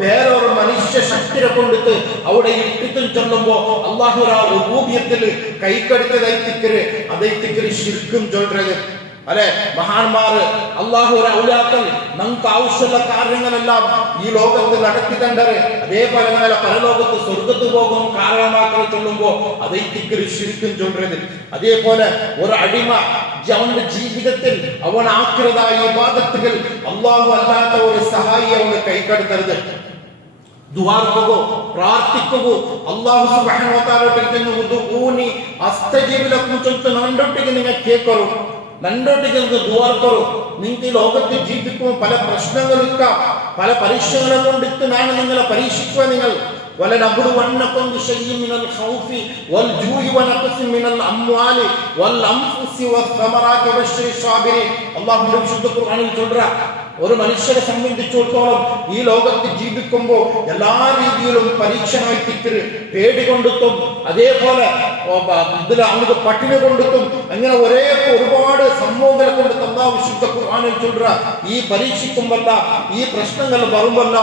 വേറൊരു മനുഷ്യ ശക്തിയെ കൊണ്ടിട്ട് അവിടെ ഇട്ടിട്ടും ചൊല്ലുമ്പോ അള്ളാഹു ആ റുബൂബിയത്തിൽ കൈക്കടിച്ചതൈത്തിക്കര് അതൈത്തിക്കര് ശിർക്കും ചൊല്ലുന്നത്. അല്ലെ മഹാന്മാർ അള്ളാഹുവിന്റെ ഔലിയാക്കൾ നമുക്ക് ആവശ്യമുള്ള കാര്യങ്ങളെല്ലാം ഈ ലോകത്ത് നടത്തി തണ്ടത്. അതേപോലെ തന്നെ പരലോകത്ത് സ്വർഗത്ത് പോകും കാരണമാക്കൾ ചൊല്ലുമ്പോ അതേറ്റിക്കൊരു ശിർക്കും ചൊല്ലത്. അതേപോലെ ഒരു അടിമ അവന്റെ ജീവിതത്തിൽ അവൻ ആക്രതായ ഇബാദത്തുകൾ അള്ളാഹു അല്ലാത്ത ഒരു സഹായി അവന് കൈക്കടത്തരുത്. ദുആർക്കോ പ്രാർത്ഥിക്കോ അല്ലാഹു സുബ്ഹാനഹു വ തആല പറയുന്നു ഉദൂനി അസ്തജീബ് ലക്കും ചൊല്ലുന്ന നണ്ടൊട്ടിക്ക് നിങ്ങൾ കേൾക്കറോ, നണ്ടൊട്ടിക്ക് നിങ്ങൾ ദുആർക്കോ. നിങ്ങൾക്ക് ഈ ലോകത്ത് ജീവിക്കുമ്പോൾ പല പ്രശ്നങ്ങളൊക്കെ പല പരീക്ഷകളും കൊണ്ടിട്ട് ഞാൻ നിങ്ങളെ പരീക്ഷിക്കുക. നിങ്ങൾ ولنبلونكم بشيء من الخوف والجوع ونقص من الأموال والأنفس والثمرات وبشر الصابرين. അല്ലാഹുവിന്റെ വിശുദ്ധ ഖുർആനിൽ ചൊല്ലുക, ഒരു മനുഷ്യനെ സംബന്ധിച്ചിടത്തോളം ഈ ലോകത്ത് ജീവിക്കുമ്പോൾ എല്ലാ രീതിയിലും പരീക്ഷണമായിട്ട് പേടി കൊണ്ടെത്തും, അതേപോലെ ഇതിൽ അവർക്ക് പട്ടിണി കൊണ്ടെത്തും. അങ്ങനെ ഒരുപാട് സംഭവങ്ങളെ കൊണ്ട് അല്ലാഹു വിശുദ്ധ ഖുർആനിൽ ചൊല്ലുക, ഈ പരീക്ഷിക്കുമ്പല്ല ഈ പ്രശ്നങ്ങൾ വരുമ്പല്ല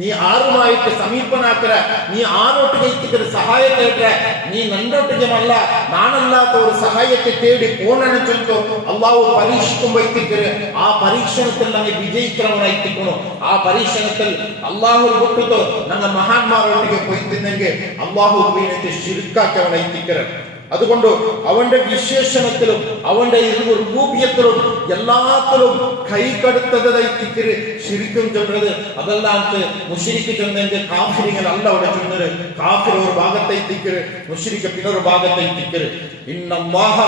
നീ ആരുമായിട്ട് സമീപനാക്കര, നീ ആരോട്ട് കയറ്റിക്കൊരു സഹായം തേട്ട, നീ നണ്ടോട്ടിക്കുമല്ല നാണല്ലാത്ത ഒരു സഹായത്തെ തേടി പോണെന്ന് ചൊല്ലോ. അള്ളാഹു പരീക്ഷിക്കുമ്പോഴത്തേക്ക് ആ പരീക്ഷണത്തിൽ ഞങ്ങൾ വിജയിക്കണവനായിട്ടിക്കണോ. ആ പരീക്ഷണത്തിൽ അള്ളാഹു വിട്ടിട്ട് ഞങ്ങൾ മഹാന്മാരോട്ടിക്ക് പോയിട്ടില്ലെങ്കിൽ അള്ളാഹു ശിർക്കാക്കവനായിട്ടിക്കര. അതുകൊണ്ട് അവന്റെ വിശേഷണത്തിലും അവന്റെ രൂപീയത്തിലും എല്ലാത്തിലും കൈകടത്തതായിട്ട് ശരിക്കും ചൊല്ലുന്നത്. അതല്ലാത്ത മുശ്രിക്ക് ചൊന്നെങ്കിൽ കാഫിരിങ്ങൾ അല്ല അവിടെ ചൊന്നത്. കാഫിർ ഒരു ഭാഗത്തേക്ക് മുശ്രിക്ക് പിന്നൊരു ഭാഗത്തേക്ക്. ഇന്നല്ലാഹ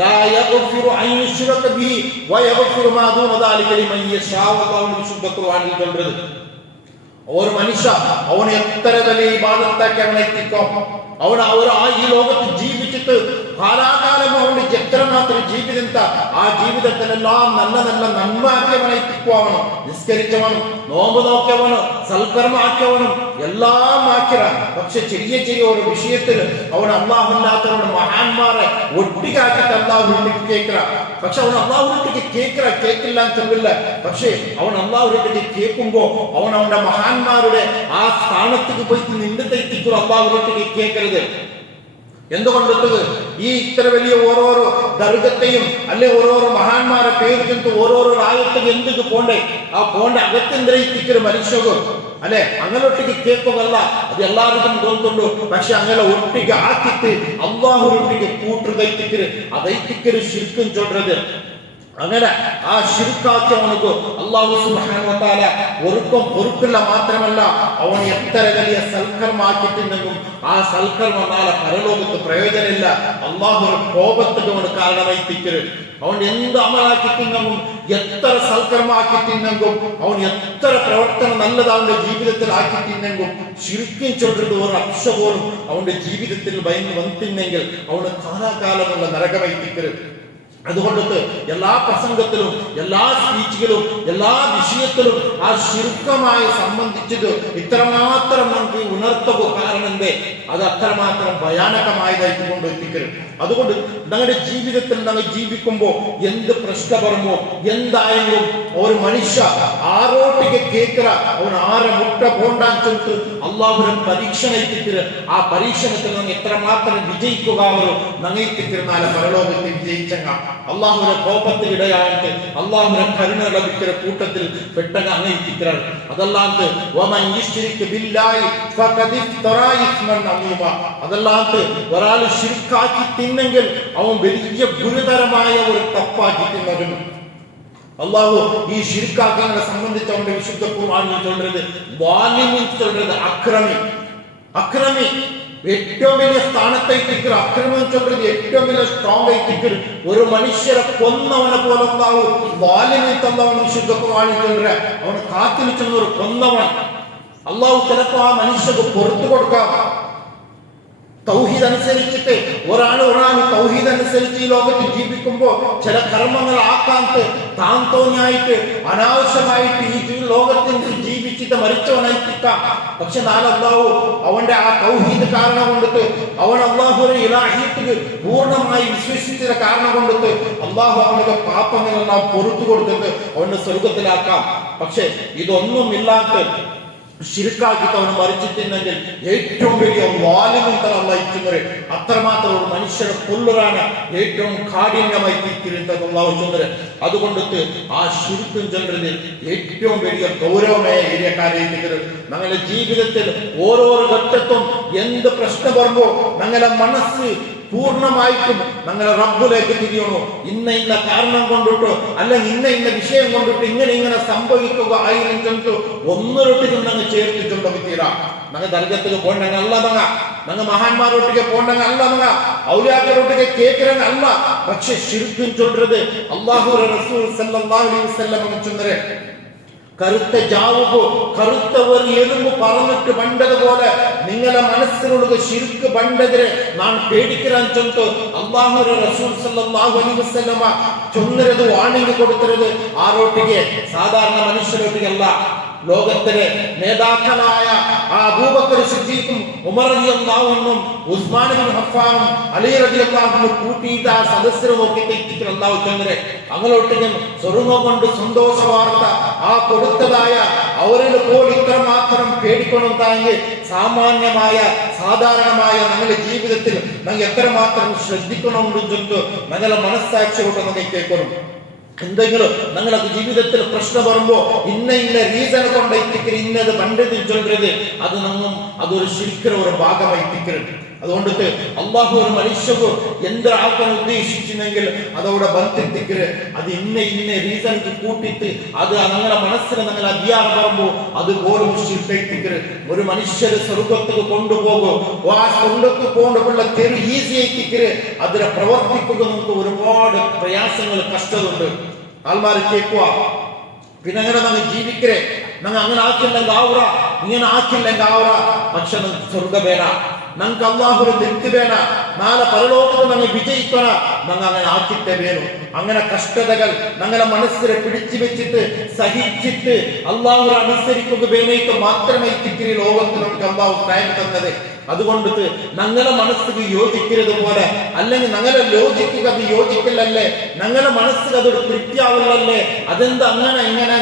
ലാ യഗ്ഫിറു അൻ യുശ്റക ബിഹി വയഗ്ഫിറു മാ ദൂന ദാലിക ലിമൻ യശാഉ. അല്ലാഹു വിശുദ്ധ ഖുർആനിൽ ചൊല്ലുന്നത്, ഒരു മനുഷ്യ അവൻ എത്ര വലിയ ഇബാദത്താക്കി അവനെ എത്തിക്കും, അവൻ ഈ ലോകത്ത് ജീവിച്ചിട്ട് കാലാകാലം അവന്റെ എത്രമാത്രം ജീവിതത്ത ആ ജീവിതത്തിലെല്ലാം നല്ല നല്ല നന്മ ആക്കിയവനെ എത്തിക്കുവാവണം. നിസ്കരിച്ചവനും നോമ്പ് നോക്കിയവനും സൽക്കർമ്മ ആക്കിയവനും എല്ലാം ആക്കിയ. പക്ഷെ ചെറിയ ചെറിയ ഒരു വിഷയത്തിൽ അവൻ അള്ളാഹുല്ലാത്തവരുടെ മഹാന്മാരെ ഒട്ടിക്കാക്കിട്ട് അള്ളാഹുലേക്ക് കേൾക്കുക. പക്ഷെ അവൻ അള്ളാഹുലേക്ക് കേൾക്കില്ല എന്ന് ചൊല്ലില്ല. പക്ഷെ അവൻ അള്ളാഹുലേക്ക് കേൾക്കുമ്പോ അവൻ അവന്റെ മഹാന്മാരുടെ ആ സ്ഥാനത്തേക്ക് പോയിട്ട് നിന്നിട്ട് എത്തിക്കും. അള്ളാഹുലേക്ക് കേൾക്കരുത്. എന്തുകൊണ്ടത് ഈ ഇത്ര വലിയ ഓരോരോ ദർഗത്തെയും അല്ലെ ഓരോരോ മഹാന്മാരെ പേര് ചെന്ന് ഓരോരോ രാജ്യത്തേക്ക് എന്തൊക്കെ പോണ്ടേ, ആ പോണ്ട അകത്തെന്തരയിത്തിക്കൊരു മനുഷ്യകും അല്ലെ അങ്ങനെ ഒട്ടിക്ക് കേൾക്കുകയല്ല, അത് എല്ലാവർക്കും തോന്നുന്നുള്ളൂ. പക്ഷെ അങ്ങനെ ഒട്ടിക്ക് ആക്കിട്ട് അള്ളാഹു ഒട്ടിക്ക് കൂട്ടുകൈത്തിക്കര് അതൈത്തിക്കര് ശിർക്കും ചൊല്ലുന്നത്. അങ്ങനെ ആ ശിർക്കാക്കിയവനക്ക് അല്ലാഹു സുബ്ഹാനഹു വ തആല പൊറുക്കില്ല. മാത്രമല്ല അവൻ എത്ര വലിയ സൽക്കർമാക്കിയിട്ടുണ്ടെങ്കിലും ആ സൽക്കർമ്മം നാളെ പരലോകത്ത് പ്രയോജനമില്ല. അള്ളാഹുവിന്റെ കോപത്തിന് അവന് കാരണമായിത്തിക്കരുത്. അവൻ എന്ത് അമലാക്കിയിട്ടുണ്ടെങ്കിലും എത്ര സൽക്കർമാക്കിയിട്ടുണ്ടെങ്കിലും അവൻ എത്ര പ്രവർത്തനം നല്ലത് അവന്റെ ജീവിതത്തിൽ ആക്കിയിട്ടുണ്ടെങ്കിലും ശിർക്കും ചൊല്ലുന്നത് ഒരു അക്ഷ പോലും അവന്റെ ജീവിതത്തിൽ വന്നിട്ടുണ്ടെങ്കിൽ അവന് കാലാകാലമുള്ള നരകമായിത്തിക്കരുത്. അതുകൊണ്ടത് എല്ലാ പ്രസംഗത്തിലും എല്ലാ സ്പീച്ചുകളും എല്ലാ വിഷയത്തിലും ആ ശിർക്കമായി സംബന്ധിച്ചത് ഇത്രമാത്രം നമുക്ക് ഉണർത്തുക. കാരണം എന്തേ, അത് അത്രമാത്രം ഭയാനകമായതായിട്ട് കൊണ്ട് എത്തിക്കരുത്. അതുകൊണ്ട് ഞങ്ങളുടെ ജീവിതത്തിൽ ഞങ്ങൾ ജീവിക്കുമ്പോൾ എന്ത് പ്രശ്നം വരുമ്പോ എന്തായാലും ഒരു മനുഷ്യ ആരോട്ടിക്ക് കേൾക്കുക, അവൻ ആരെ മുട്ട പോണ്ടാൻ ചൊല്ലിട്ട് അള്ളാഹുവിനെ പരീക്ഷണ എത്തിക്കരുത്. ആ പരീക്ഷണത്തിൽ ഞങ്ങൾ എത്രമാത്രം വിജയിക്കുക ഞങ്ങൾ എത്തിക്കരുന്നാലെ പരലോകത്തിൽ വിജയിച്ചങ്ങ അള്ളാഹുവിന്റെ കോപത്തിൽ ഇടയായിട്ട് അള്ളാഹുവിനെ കരുണ ലഭിക്കുന്ന കൂട്ടത്തിൽ പെട്ടെന്ന് അങ്ങനെത്തിക്கிறார். അതല്ലാതെ അതല്ലാതെ ഒരാൾ ശിർക്കാക്കി തിന്നെങ്കിൽ അവൻ വലിയ ഗുരുതരമായ ഒരു തപ്പാക്കി തിന്നവരും. അള്ളാഹു ഈ ശിർക്കാക്കിനെ സംബന്ധിച്ച് അവന്റെ വിശുദ്ധ ഖുർആനിൽ ചൊല്ലുന്നത് വാലിമിൻ ചൊല്ലുന്നത് അക്രമി ഏറ്റവും വലിയ സ്ഥാനത്തേക്ക് അക്രമം ചൊല്ലുന്നത് ഏറ്റവും വലിയ സ്ട്രോങ് ആയിത്തേക്ക് ഒരു മനുഷ്യരെ കൊന്നവനെ പോലെ വാലിമി തന്നവൻ വിശുദ്ധ ഖുർആനിൽ ചൊല്ലുക. അവന് കാത്തിരിക്കുന്ന ഒരു കൊന്നവൻ അള്ളാഹു ചിലപ്പോ ആ മനുഷ്യർക്ക് പുറത്തു കൊടുക്കാം. തൗഹീദ് അനുസരിച്ചിട്ട് ഒരാൾ തൗഹീദ് അനുസരിച്ച് ഈ ലോകത്ത് ജീവിക്കുമ്പോ ചില കർമ്മങ്ങൾ ആക്കാത്ത താൻ തോന്നിയായിട്ട് അനാവശ്യമായിട്ട് ഈ ലോകത്തിൽ ജീവിച്ചിട്ട് മരിച്ചവനായിട്ടിക്കാം. പക്ഷെ നാളെ അല്ലാഹു അവന്റെ ആ തൗഹീദ് കാരണം കൊണ്ടിട്ട് അവൻ അല്ലാഹുവിന്റെ ഇലാഹിയത്തിൽ പൂർണ്ണമായി വിശ്വസിച്ചത് കാരണം കൊണ്ടിട്ട് അല്ലാഹു അവന്റെ പാപങ്ങളെല്ലാം പൊറുത്തു കൊടുത്തിട്ട് അവന്റെ സ്വർഗത്തിലാക്കാം. പക്ഷെ ഇതൊന്നും ഇല്ലാത്ത ശിർക്കാക്കിയിട്ട് അവന് മരിച്ചിട്ടുണ്ടെങ്കിൽ ഏറ്റവും വലിയ വാലിമുണ്ടൽ അള്ളാഹിക്കുന്നത് അത്രമാത്രം ഒരു മനുഷ്യരെ കൊല്ലുറാണ് ഏറ്റവും കാഠിന്യമായി തീർത്തിരുന്നത് അള്ളാഹുചന്ദ്രൻ. അതുകൊണ്ടിട്ട് ആ ശിർക്കും ചന്ദ്രനിൽ ഏറ്റവും വലിയ ഗൗരവമായ ഏരിയക്കാരായിരിക്കുന്നത്. ഞങ്ങളുടെ ജീവിതത്തിൽ ഓരോരോ ഘട്ടത്തും എന്ത് പ്രശ്നം വരുമ്പോ ഞങ്ങളുടെ മനസ്സ് പൂർണ്ണമായിട്ടും ഞങ്ങളെ റബ്ബിലേക്ക് തിരിയണോ. ഇന്ന കാരണം കൊണ്ടിട്ടോ അല്ലെങ്കിൽ ഇന്ന വിഷയം കൊണ്ടിട്ട് ഇങ്ങനെ സംഭവിക്കുക ആയിരുന്നു ഒന്നൊരൊട്ടിക്കും ഞങ്ങൾ ചേർത്തിട്ടുണ്ടോ തീരാ. ഞങ്ങൾ ദർഗത്തിൽ പോകണ്ടെങ്കിൽ അല്ല ഞങ്ങൾ മഹാന്മാരൊട്ടിക്ക് പോകണ്ടെങ്കിൽ അല്ല ഞങ്ങൾ ഔലിയാക്കളൊട്ടിക്ക് കേൾக்கிறங்க അല്ല. പക്ഷെ ശിർക്കും ചൊല്ലുന്നത് അല്ലാഹു റസൂൽ സല്ലല്ലാഹു അലൈഹി വസല്ലം ചൊന്നരെ കറുത്ത ജാവുകോ കറുത്ത ഒരു എലുമ്പ് പറന്നിട്ട് പണ്ടതുപോലെ നിങ്ങളെ മനസ്സിലുള്ള ശിർക്ക് പണ്ടതിരെ നാൻ പേടിക്കാൻ ചൊല്ല് അല്ലാഹു റസൂൽ സല്ലല്ലാഹു അലൈഹി വസല്ലം ചൊന്നരത് വാണിംഗ് കൊടുത്തത് ആരോട്ടിಗೆ സാധാരണ മനുഷ്യരൊട്ടിಗೆ അല്ല. ലോകത്തിലെ നേതാക്കളായ അബൂബക്കർ സിദ്ദീഖും ഉമർ റളിയല്ലാഹു അൻഹും ഉസ്മാൻ ഇബ്നു അഫ്ഫാനും അലി റളിയല്ലാഹു അൻഹു കൂട്ടിയിട്ട് ആ സദസ്സിനെ നോക്കി തെറ്റിട്ട് അല്ലാഹു ചന്ദ്രൻ അങ്ങോട്ടേക്ക് സ്വർണ്ണം കൊണ്ട് സന്തോഷ വാർത്ത ആ കൊടുത്തതായ അവരിൽ പോലും ഇത്രമാത്രം പേടിക്കൊണ്ടായെങ്കിൽ സാമാന്യമായ സാധാരണമായ ഞങ്ങളുടെ ജീവിതത്തിൽ ഞങ്ങൾ എത്രമാത്രം ശ്രദ്ധിക്കണമെന്ന് ചൊല്ല് ഞങ്ങളുടെ മനസ്സാക്ഷിയോട്ട് നമ്മൾ കേൾക്കണം. എന്തെങ്കിലും ഞങ്ങളുടെ ജീവിതത്തിൽ പ്രശ്നം വരുമ്പോ ഇന്ന റീസൺ കൊണ്ടെത്തിക്കരുത് ഇന്നത് പണ്ടത് ചൊല്ലുന്നത് അത് നമ്മും അതൊരു ശിർക്കിന്റെ ഒരു ഭാഗമായി എത്തിക്കരുത്. അതുകൊണ്ടിട്ട് അള്ളാഹു ഒരു മനുഷ്യക്ക് എന്തൊരാക്കാൻ ഉദ്ദേശിച്ചിരുന്നെങ്കിൽ അതോടെ ബന്ധിപ്പിക്കരുത്. അത് ഇന്ന റീസണിക്ക് കൂട്ടിയിട്ട് അത് ഞങ്ങളുടെ മനസ്സിന് ഞങ്ങൾ അധികാരം പറയുമ്പോ അതുപോലെ ശിർക്കെത്തിക്കരുത്. ഒരു മനുഷ്യര് സ്വർഗത്തേക്ക് കൊണ്ടുപോകും ആ സ്വർഗത്ത് പോകേണ്ട തെരു ഈസി ആയിക്കരുത്. അതിനെ പ്രവർത്തിക്കുക നമുക്ക് ഒരുപാട് പ്രയാസങ്ങൾ കഷ്ടമുണ്ട്. ആൾമാര് കേൾക്കുക പിന്നെ അങ്ങനെ ഞങ്ങൾ ജീവിക്കരേ ഞങ്ങൾ അങ്ങനെ ആക്കില്ലെങ്കിൽ ആവുക ഇങ്ങനെ ആക്കില്ലെങ്കിൽ ആവുക. പക്ഷെ നമുക്ക് സ്വർഗ വേണ ഞങ്ങൾക്ക് അള്ളാഹുവിനെ തെറ്റ് വേണ നാളെ പരലോകത്ത് ഞങ്ങൾ വിജയിക്കണ ഞങ്ങൾ അങ്ങനെ ആക്കിത്തെ വേണം. അങ്ങനെ കഷ്ടതകൾ ഞങ്ങളെ മനസ്സിനെ പിടിച്ചു വെച്ചിട്ട് സഹിച്ചിട്ട് അള്ളാഹുവിനെ അനുസരിക്കുക വേണേക്ക് മാത്രമേ ഇത്തിരി ലോകത്ത് നമുക്ക് അള്ളാഹു ടൈം തന്നത്. അതുകൊണ്ടിട്ട് ഞങ്ങളെ മനസ്സിന് യോജിക്കരുത് പോലെ അല്ലെങ്കിൽ ഞങ്ങളെ ലോജിക്കുക അത് യോജിക്കില്ലല്ലേ ഞങ്ങളെ മനസ്സിൽ അതൊരു തൃപ്തിയാവില്ലല്ലേ അതെന്ത് അങ്ങനെ ഇങ്ങനെ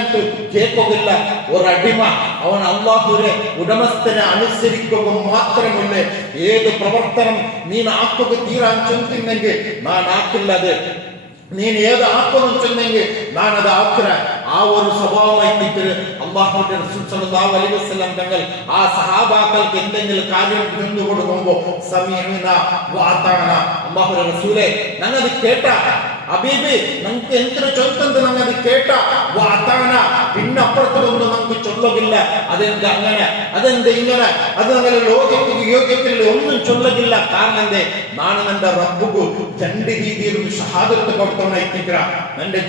കേൾക്കുകയില്ല. ഒരടിമ അവൻ അള്ളാഹുവിനെ ഉടമസ്ഥനെ അനുസരിക്കുക മാത്രമല്ലേ. ഏത് പ്രവർത്തനം നീ ആക്കുക തീരാൻ ചെന്നെങ്കിൽ ഞാൻ ആക്കില്ലത് നീൻ ഏത് ആക്കണം ചെന്നെങ്കിൽ ഞാൻ അത് ആക്കുക. ആ ഒരു സ്വഭാവമായിട്ട് അല്ലാഹുവിന്റെ റസൂൽ സല്ലല്ലാഹു അലൈഹി വസല്ലം തങ്ങൾ ആ സഹാബാക്കൾക്ക് എന്തെങ്കിലും കാര്യം കൊണ്ടു കൊടുക്കുമ്പോ സമീഅന വഅതഅന അല്ലാഹുവിന്റെ റസൂലേ ഞങ്ങൾ കേട്ട ഹബീബി നമുക്ക് എന്തിനു ചൊല്ലുന്നത് ഞങ്ങൾ കേട്ട വഅതഅന പിന്നെ അപ്പുറത്തൊന്നും നമുക്ക് ചൊല്ലുകില്ല. അതെന്ത് അങ്ങനെ അതെന്ത് ഇങ്ങനെ അത് ഞങ്ങൾ ലോകത്തിന് യോഗ്യത്തിൽ ഒന്നും ചൊല്ലുകില്ല. കാരണം എന്തേ നാണ് എന്റെ റബ്ബുക്ക് രണ്ട് രീതിയിലും ഷഹാദത്ത് കൊടുത്തവനായിട്ടിരിക്കുക. എന്റെ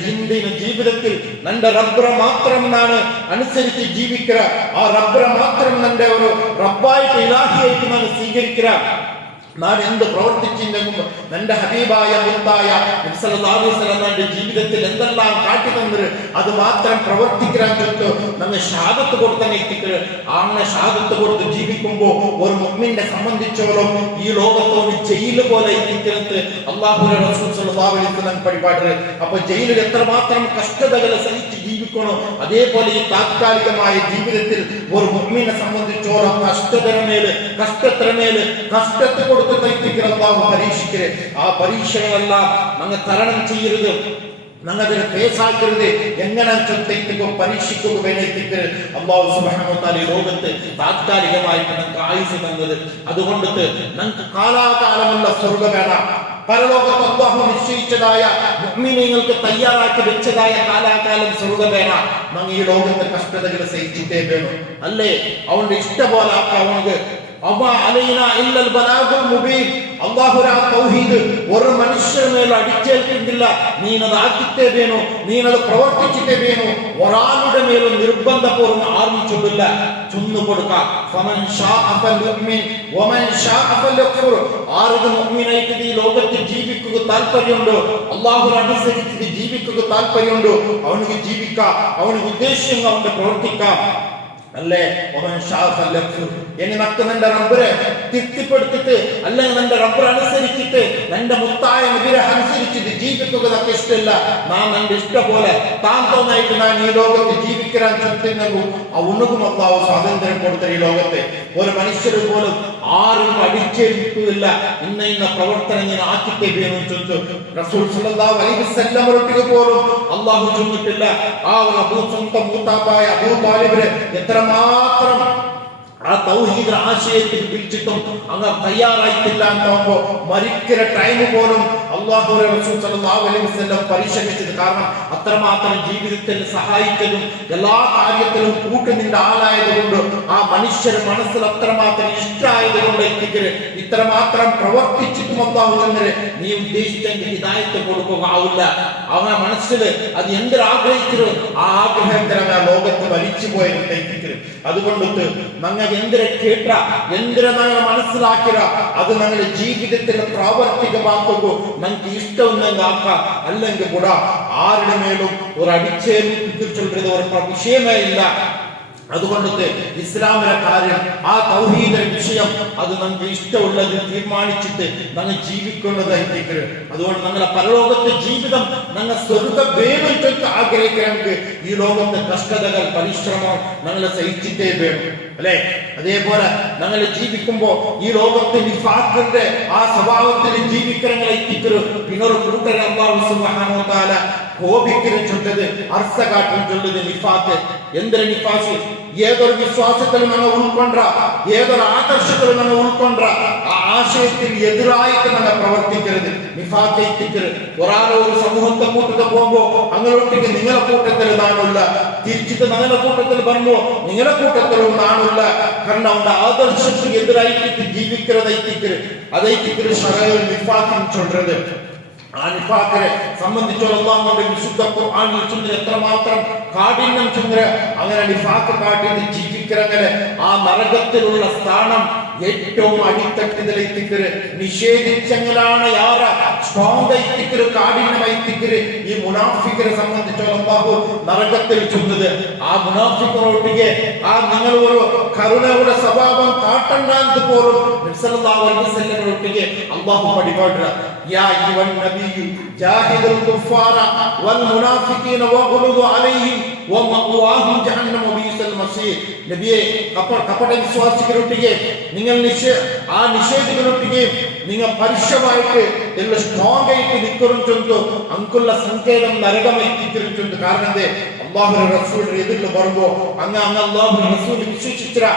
ജീവിതത്തിൽ എന്റെ റബ്ബിനെ മാത്രം നാണ് അനുസരിച്ച് ജീവിക്കുക. ആ റബ്ബിനെ മാത്രം എന്റെ ഒരു റബ്ബായിട്ട് ഇലാഹിയായിട്ട് നാണ് സ്വീകരിക്കുക. ഞാൻ എന്ത് പ്രവർത്തിച്ചിട്ടുണ്ടെങ്കിൽ എന്റെ ഹബീബായ മുത്തായ നബി സല്ലല്ലാഹു അലൈഹി വസല്ലം എന്റെ ജീവിതത്തിൽ എന്തെല്ലാം കാട്ടിത്തന്നത് അത് മാത്രം പ്രവർത്തിക്കാൻ ചൊല്ല് നമ്മൾ ഷഹാദത്ത് കൊടുത്തന്നെ എത്തിക്കുക. അങ്ങനെ ഷഹാദത്ത് കൊടുത്ത് ജീവിക്കുമ്പോൾ ഒരു മുഅ്മിനെ സംബന്ധിച്ചോളം ഈ ലോകത്തോട് ജയില് പോലെ എത്തിക്കുന്നത് അല്ലാഹുവിന്റെ റസൂൽ സല്ലല്ലാഹു അലൈഹി വസല്ലം പഠിപ്പാട്ട്. അപ്പൊ ജയിലിൽ എത്രമാത്രം കഷ്ടതകൾ സഹിച്ച് ജീവിക്കണോ അതേപോലെ ഈ താത്കാലികമായ ജീവിതത്തിൽ ഒരു മുഅ്മിനെ സംബന്ധിച്ചോളം കഷ്ടത്തിനുമേല് കഷ്ടത്തെ കൊടുത്ത് പരീക്ഷിക്കരുത്. ആ പരീക്ഷകളെല്ലാം ഞങ്ങൾ തരണം ചെയ്യരുത്. ഞങ്ങൾ അതിനെ പേസാക്കരുത്. എങ്ങനെ പരീക്ഷിക്കുക വേണ്ടിക്കരുത്. അല്ലാഹു സുബ്ഹാനഹു വ തആല ഈ ലോകത്ത് താത്കാലികമായിട്ട് ഞങ്ങൾക്ക് ആയുസ് തന്നത്. അതുകൊണ്ടിട്ട് ഞങ്ങൾക്ക് കാലാകാലമുള്ള സ്വർഗ്ഗം വേണം. പരലോകത്ത് അല്ലാഹു നിശ്ചയിച്ചതായ മുഅ്മിനീങ്ങൾക്ക് തയ്യാറാക്കി വെച്ചതായ കാലാകാലം സ്വർഗ്ഗം വേണം. ഞങ്ങൾ ഈ ലോകത്തെ കഷ്ടതകൾ സഹിച്ചിട്ടേ വേണം. അല്ലേ അവന്റെ ഇഷ്ടപോലെ ആക്കാവുന്നത് ഒരു മനുഷ്യന് അടിച്ചേൽക്കുന്നില്ല. നീനത് ആക്കിത്തേ വേണോ നീനത് പ്രവർത്തിച്ചിട്ടേ വേണോ ഒരാളുടെ മേലും നിർബന്ധപൂർവ്വം ആർമി ചൊല്ലില്ല ചൊന്നു കൊടുക്കാം. ആർക്ക് മുഅ്മിനായിട്ട് ഈ ലോകത്തിൽ ജീവിക്കുക താല്പര്യമുണ്ടോ അല്ലാഹുവിനെ അനുസരിച്ച് ജീവിക്കുക താല്പര്യമുണ്ടോ അവനക്ക് ജീവിക്കാം. അവന് ഉദ്ദേശം അവന്റെ പ്രവർത്തിക്കാം. അല്ലേ? ഇനി നമുക്ക് നിന്റെ റബ്ബിനെ തൃപ്തിപ്പെടുത്തിട്ട് അല്ലെങ്കിൽ നിന്റെ റബ്ബർ അനുസരിച്ചിട്ട് നിന്റെ മുത്തായ നബിയെ അനുസരിച്ചിട്ട് ജീവിക്കുന്നതൊക്കെ ഇഷ്ടമില്ല. നാം എന്റെ ഇഷ്ടം പോലെ താൻ തോന്നായിട്ട് ഞാൻ ഈ ലോകത്ത് ജീവിക്കാൻ ശ്രമിക്കുന്നു. ഉണകും അല്ലാഹു സ്വാതന്ത്ര്യം കൊടുത്ത ഈ ലോകത്തെ ഒരു മനുഷ്യർ പോലും ആരും അടിച്ചേൽപ്പിക്കില്ല. ഇന്ന പ്രവർത്തനം ഇങ്ങനെ ആക്കിത്തേന്ന് ചോദിച്ചു റസൂൽ സല്ലല്ലാഹു അലൈഹി വസല്ലം ഒരിക്കൽ പോലും അല്ലാഹു ചൊന്നിട്ടില്ല. ആ സ്വന്തം മൂത്താപ്പായ അബൂ താലിബിനെ എത്രമാത്രം ആ തൗഹീദ് ആശയത്തിൽ പിടിച്ചിട്ടും അങ്ങ് തയ്യാറായിട്ടില്ല എന്നാകുമ്പോ മരിക്കുന്ന ടൈം പോലും അല്ലാഹു റസൂൽ സല്ലല്ലാഹു അലൈഹി വസല്ലം പരിശ്രമിച്ചത്. കാരണം അത്രമാത്രം ജീവിതത്തിൽ സഹായിച്ചതും എല്ലാ കാര്യത്തിലും കൂട്ടുനിന്റെ ആളായതുകൊണ്ട് ആ മനുഷ്യർ മനസ്സിൽ അത്രമാത്രം ഇഷ്ടമായത് കൊണ്ട് ഇത്രമാത്രം പ്രവർത്തിച്ചിട്ടും അല്ലാഹു തന്നെ നീ ഉദ്ദേശിച്ചെങ്കിൽ ഹിദായത്ത് കൊടുക്കുക ആവില്ല. അവൻ മനസ്സിൽ അത് എന്തൊരാഗ്രഹിക്കരുത് ആ ആഗ്രഹത്തിലാണ് ആ ലോകത്ത് മരിച്ചു പോയത്. അതുകൊണ്ട് ഞങ്ങൾ എന്തിനെ കേട്ട എന്തിനെ ഞങ്ങൾ മനസ്സിലാക്കിയ അത് ഞങ്ങളുടെ ജീവിതത്തിൽ പ്രാവർത്തികമാക്കുക. നമുക്ക് ഇഷ്ടമെന്നെങ്കിൽ ആക്കാം, അല്ലെങ്കിൽ കൂടാ ആരുടെ മേലും ഒരു അടിച്ചേൽപ്പിച്ചുള്ളത് ഒരു വിഷയമേ ഇല്ല. അതുകൊണ്ട് ഇസ്ലാമിലെ കാര്യം ആ തൗഹീദിന്റെ വിഷയം അത് നമുക്ക് ഇഷ്ടമുള്ളത് തീരുമാനിച്ചിട്ട് ഞങ്ങൾ ജീവിക്കുന്നതായിരിക്കും. അതുകൊണ്ട് ഞങ്ങളെ പരലോകത്തെ ജീവിതം ഞങ്ങൾ സ്വർഗ വേണം ആഗ്രഹിക്കണമെങ്കിൽ ഈ ലോകത്തെ കഷ്ടതകൾ പരിശ്രമം ഞങ്ങളെ സഹിച്ചിട്ടേ വേണം, അല്ലെ? അതേപോലെ ഞങ്ങൾ ജീവിക്കുമ്പോ ഈ ലോകത്തെ നിഫാഖിന്റെ ആ സ്വഭാവത്തിൽ ജീവിക്കണങ്ങളെ എത്തിക്കരു. പിന്നൊരു കൂട്ടരെ അല്ലാഹു സുബ്ഹാനഹു വ തആല കോപിക്കലും ചൊല്ലത് അർസകാട്ടും ചൊല്ലത് നിഫാഖ്. എന്തൊരു നിഫാഖ്? ഏതൊരു വിശ്വാസത്തിൽ നമ്മൾ ഉൾക്കൊണ്ട ഏതൊരു ആദർശത്തിൽ നമ്മൾ ഉൾക്കൊണ്ട ആ ആശയത്തിൽ എതിരായിട്ട് നമ്മൾ പ്രവർത്തിക്കരുത്. നിഫാഖ് എത്തിക്കരുത്. ഒരാളെ ഒരു സമൂഹത്തെ കൂട്ടത്തിൽ പോകുമ്പോ അങ്ങോട്ടേക്ക് നിങ്ങളെ കൂട്ടത്തിൽ നാണുള്ള, തിരിച്ചിട്ട് ഞങ്ങളുടെ കൂട്ടത്തിൽ വരുമ്പോ നിങ്ങളുടെ കൂട്ടത്തിലും നാണുള്ള. കാരണം അവന്റെ ആദർശത്തിന് എതിരായിട്ട് ജീവിக்கிறதை അതെത്തിക്കരുത്. ശറഅ് നിഫാഖിൻ ചൊല്ലുന്നത്. ആ നിഫാഖിനെ സംബന്ധിച്ചോളം വിശുദ്ധ ഖുർആനിൽ ചൊല്ലുന്നത് എത്രമാത്രം കാഠിന്യം ചൊല്ലുക. അങ്ങനെ നിഫാഖ് കാട്ടിന് ജീവിக்கிறങ്ങനെ ആ നരകത്തിലുള്ള സ്ഥാനം ഏറ്റവും അടിത്തട്ടിലെത്തിക്കര് നിഷേധിച്ചെങ്കിലാണ് യാറ സ്ട്രോങ് എത്തിക്കര് കാഠിന്യമെത്തിക്കര്. ഈ മുനാഫിക്കിനെ സംബന്ധിച്ചോളം അല്ലാഹു നരകത്തിൽ ചൊല്ലുന്നത് ആ മുനാഫിക്കിനോട്ടിಗೆ ആ നിങ്ങൾ ഒരു കരുണയുടെ സ്വഭാവം കാട്ടണ്ടാന്ന് പോലും നബി സല്ലല്ലാഹു അലൈഹി വസല്ലമയോട്ടിಗೆ അല്ലാഹു പഠിപ്പിക്കുക. യാ അയ്യുഹൻ നബിയ്യു ജാഹിദുൽ കുഫാറ വൽ മുനാഫിഖീന വഗ്ലുദു അലൈഹിം വമഅവാഹും ജഹന്നം വബിസൽ മസീർ. നബിയെ കപട വിശ്വാസികളൊട്ടിಗೆ നിങ്ങൾ ആ നിഷേധികളൊട്ടിಗೆ നിങ്ങൾ പരുഷമായിട്ട് ಎಲ್ಲ ಸ್ಟ್ರಾಂಗ್ ಆയിട്ട് നിൽക്കുന്നുണ്ട്. അങ്കുള്ള സങ്കേതം നരകമെത്തിച്ചിട്ടുണ്ട്. കാരണം എന്തേ? അല്ലാഹുവിന്റെ റസൂലിന്റെ എതിരിൽ വരുമ്പോ അങ്ങ് അല്ലാഹുവിന്റെ റസൂൽ വിശ്വസിച്ചിര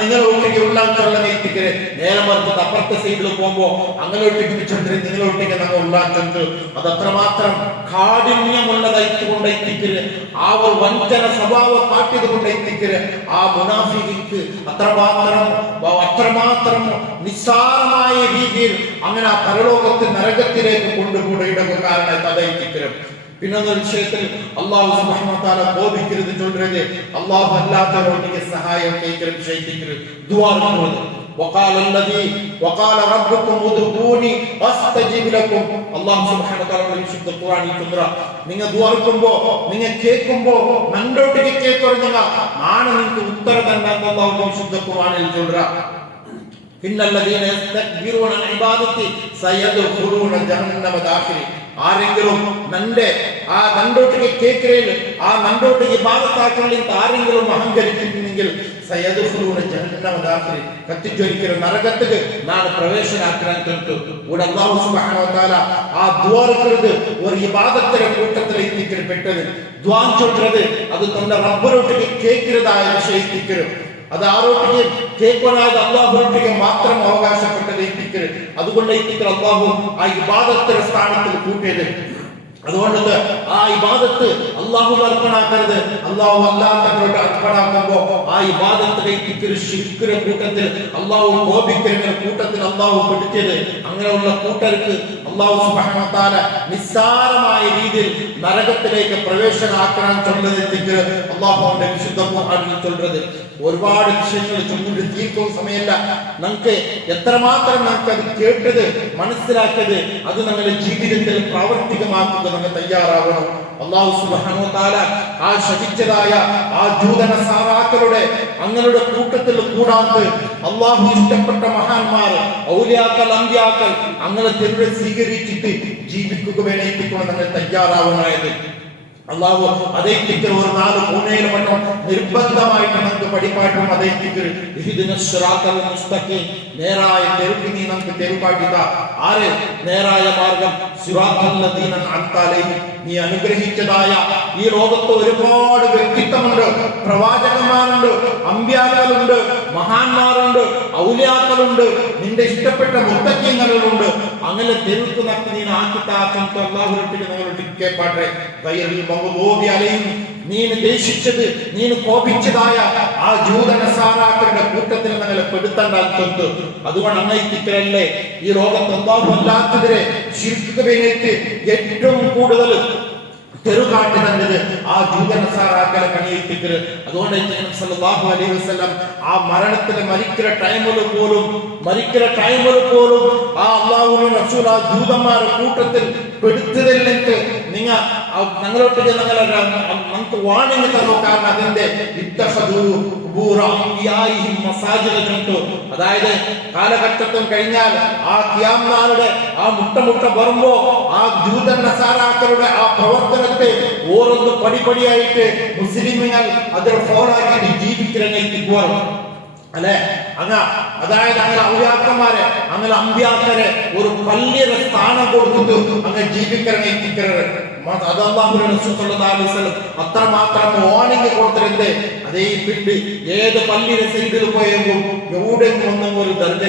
നിങ്ങളൊട്ടിക്ക് ഉള്ളാൻ എത്തിക്കര്. നേരെ മറിച്ച് അപ്പുറത്തെ സൈഡിൽ പോകുമ്പോ അങ്ങനെയൊട്ടിക്ക് വിളിച്ചോണ്ടിരി നിങ്ങളൊട്ടിക്ക് ഞങ്ങൾ ഉള്ളാൻ ചെന്ന് അത് അത്രമാത്രം കാഠിന്യമുള്ളതായിട്ട് കൊണ്ട് എത്തിക്കര്. ആ ഒരു വഞ്ചന സ്വഭാവം കാട്ടിയത് കൊണ്ട് എത്തിക്കര്. ആ മുനാഫിക്ക് അത്രമാത്രം നിസ്സാരമായ രീതിയിൽ അങ്ങനെ ആ പരലോകത്ത് നരകത്തിലേക്ക് കൊണ്ടുകൂടിയിടുക. കാരണം അതെത്തിക്കരും. പിന്നൊരു വിഷയത്തിൽ അല്ലാഹു സുബ്ഹാനഹു വ തആല കോപിക്കരുത് ചൊല്ലുന്നത് അല്ലാഹു അല്ലാത്തവരോട് സഹായം കേൾക്കരുത്, വിഷയിക്കരുത്, ദുആ ചെയ്യുന്നത്. وقال ربكم ادعوني استجب لكم. അല്ലാഹു സുബ്ഹാനഹു വ തആല വിശുദ്ധ ഖുർആനിൽ ചൊല്ലുക, നിങ്ങൾ ദുആ ചെയ്യുമ്പോ നിങ്ങൾ കേൾക്കുമ്പോ നണ്ടോട്ടിക്ക് കേൾക്കുറഞ്ഞ ആണ് നിങ്ങൾക്ക് ഉത്തരം തന്നാന്ന് അല്ലാഹു വിശുദ്ധ ഖുർആനിൽ ചൊല്ലുക. ഇന്നല്ലദീന യസ്തക്ബിറൂന അൻ ഇബാദത്തി സയദ്ഖുലൂന ജഹന്നമ ദാഖിലി. ആരെങ്കിലും നന്റെ ആ നണ്ടോട്ടിക്ക് കേൾക്കരയിൽ ആ നണ്ടോട്ടിക്ക് ഭാഗത്താക്കളിൽ ആരെങ്കിലും അഹങ്കരിച്ചിട്ടുണ്ടെങ്കിൽ സയദ്ഖുലൂന ജഹന്നമ ദാഖിലി കത്തിജ്വലിക്കുന്ന നരകത്തിൽ നാളെ പ്രവേശനാക്കാൻ കണ്ടു. ഇവിടെ അല്ലാഹു സുബ്ഹാനഹു വ തആല ആ ദുആറുള്ളത് ഒരു ഇബാദത്തിന്റെ കൂട്ടത്തിൽ എത്തിക്കപ്പെട്ടത്. ദുആ ചൊല്ലുന്നത് അത് തന്റെ റബ്ബിനോട്ടിക്ക് കേൾക്കുന്നതായ വിഷയത്തിക്കരും. അത് ആരോട്ടിക്ക് കേൾക്കാനായത് അല്ലാഹുവിനോട്ടിക്ക് മാത്രം അവകാശപ്പെട്ടത് എത്തിക്കരുത്. അതുകൊണ്ട് എത്തിക്കൽ അല്ലാഹു ആ ഇബാദത്തിന്റെ സ്ഥാനത്തിൽ കൂട്ടിയത്. അതുകൊണ്ട് ആ ഇബാദത്ത് അല്ലാഹു അർപ്പണാക്കരുത്. അല്ലാഹു അല്ലാത്തവരോട് അർപ്പണാക്കുമ്പോ ആ ഇബാദത്തിലേക്ക് ശിർക്കിന്റെ കൂട്ടത്തിൽ അല്ലാഹു കോപിക്കുന്ന കൂട്ടത്തിൽ അല്ലാഹു പിടിച്ചത്. അങ്ങനെയുള്ള കൂട്ടർക്ക് അല്ലാഹു സുബ്ഹാനഹു വ തആല നിസ്സാരമായ രീതിയിൽ നരകത്തിലേക്ക് പ്രവേശനാക്കാൻ ചൊല്ലുന്നതിലേക്ക് അല്ലാഹുവിന്റെ വിശുദ്ധ ഖുർആനിൽ ചൊല്ലുന്നത്. ഒരുപാട് വിഷയങ്ങൾ ചൊല്ലിട്ട് തീർക്കും സമയമല്ല. നമുക്ക് എത്രമാത്രം നമുക്ക് അത് കേട്ടത് മനസ്സിലാക്കിയത് അത് നമ്മുടെ ജീവിതത്തിൽ പ്രാവർത്തികമാക്കുക നമ്മൾ തയ്യാറാവണം. അല്ലാഹു സുബ്ഹാനഹു വ തആല ആ ശപിച്ചതായ ആ ജൂതനസാറാക്കളുടെ അങ്ങനെ കൂട്ടത്തിൽ കൂടാണ്ട് അല്ലാഹു ഇഷ്ടപ്പെട്ട മഹാന്മാർ ഔലിയാക്കൾ അമ്പിയാക്കൾ അങ്ങനെ തെരുവ് സ്വീകരിച്ചിട്ട് ജീവിക്കുക വേണ്ടിയിട്ടാണ് നമ്മൾ തയ്യാറാവുന്നത്. അല്ലാഹു അതേ തിക്കർ ഒരു 4 മൂന്നേലും വട്ടം നിർബന്ധമായിട്ട് നമുക്ക് പഠിപ്പാട്ടും അതേ തിക്കർ ഇഹ്ദിനസ് സിറാത്തൽ മുസ്തഖീം നേരായ തെരുവിനെ നമുക്ക് തെരുവാക്കിത ആരെ നേരായ മാർഗം സിറാത്തൽ ലദീന അൻഅംത അലൈഹിം നീ അനുഗ്രഹിച്ചതായ ഈ ലോകത്ത് ഒരുപാട് വ്യക്തിത്വമുണ്ട്, പ്രവാചകന്മാരുണ്ട്, അമ്പിയാക്കളുണ്ട്, മഹാന്മാരുണ്ട്, ഔലിയാക്കളുണ്ട്, നിന്റെ ഇഷ്ടപ്പെട്ട മുത്തഖീങ്ങളുണ്ട്. അങ്ങനെ തെരുവ് നമുക്ക് നീ ആക്കിത്താക്കും അല്ലാഹുവിന്റെ ഞങ്ങളുടെ കേപ്പാട്ടെ ഗൈറുൽ മഗ്ദൂബി അലൈഹിം നീ ദേശിച്ചത് നീ കോപിച്ചതായ ആ ജൂതനസാറാക്കളുടെ കൂട്ടത്തിൽ ഞങ്ങളെ പെടുത്തേണ്ടത്. അതുകൊണ്ട് അന്നയിത്തിക്കലല്ലേ ഈ ലോകത്ത് അല്ലാഹു അല്ലാത്തതിരെ ശിർക്ക് വേണ്ടിയിട്ട് ഏറ്റവും കൂടുതൽ തെരുകാട്ടി തന്നത് ആ ജൂതനസാറാക്കളെ കണിയിപ്പിക്കരുത്. അതുകൊണ്ട് സല്ലല്ലാഹു അലൈഹി വസല്ലം ആ മരണത്തിൽ മരിക്കുന്ന ടൈമിൽ പോലും ആ അല്ലാഹുവിന്റെ റസൂൽ ആ ജൂതന്മാരുടെ കൂട്ടത്തിൽ പെടുത്തതിലേക്ക് ഞങ്ങളോട്ട് നമുക്ക് വാണിംഗ് തന്നു. കാരണം അതിന്റെ അതായത് കാലഘട്ടത്തും കഴിഞ്ഞാൽ ആ ഖിയാമത്ത് നാളുടെ ആ മുട്ട വരുമ്പോ ആ ജൂതൻ നസാറാക്കളുടെ ആ പ്രവർത്തനത്തെ ഓരോന്ന് പടിപടിയായിട്ട് മുസ്ലിമുകൾ അതിൽ ഫോളോ ആക്കി ജീവിക്കാൻ അല്ലെ അതായത് അങ്ങനെ ഔലിയാക്കന്മാരെ അങ്ങനെ അമ്പിയാക്കരെ ഒരു പള്ളിയുടെ സ്ഥാനം കൊടുത്തിട്ട് അങ്ങനെ ജീവിക്കരണ അത്രമാത്രം വാണിംഗ് കൊടുത്തിരുന്നത്. അതേ പിണ്ട് ഏത് പള്ളിയുടെ സൈഡിൽ പോയെങ്കിലും എവിടെയും ഒന്നും ഒരു ദർജ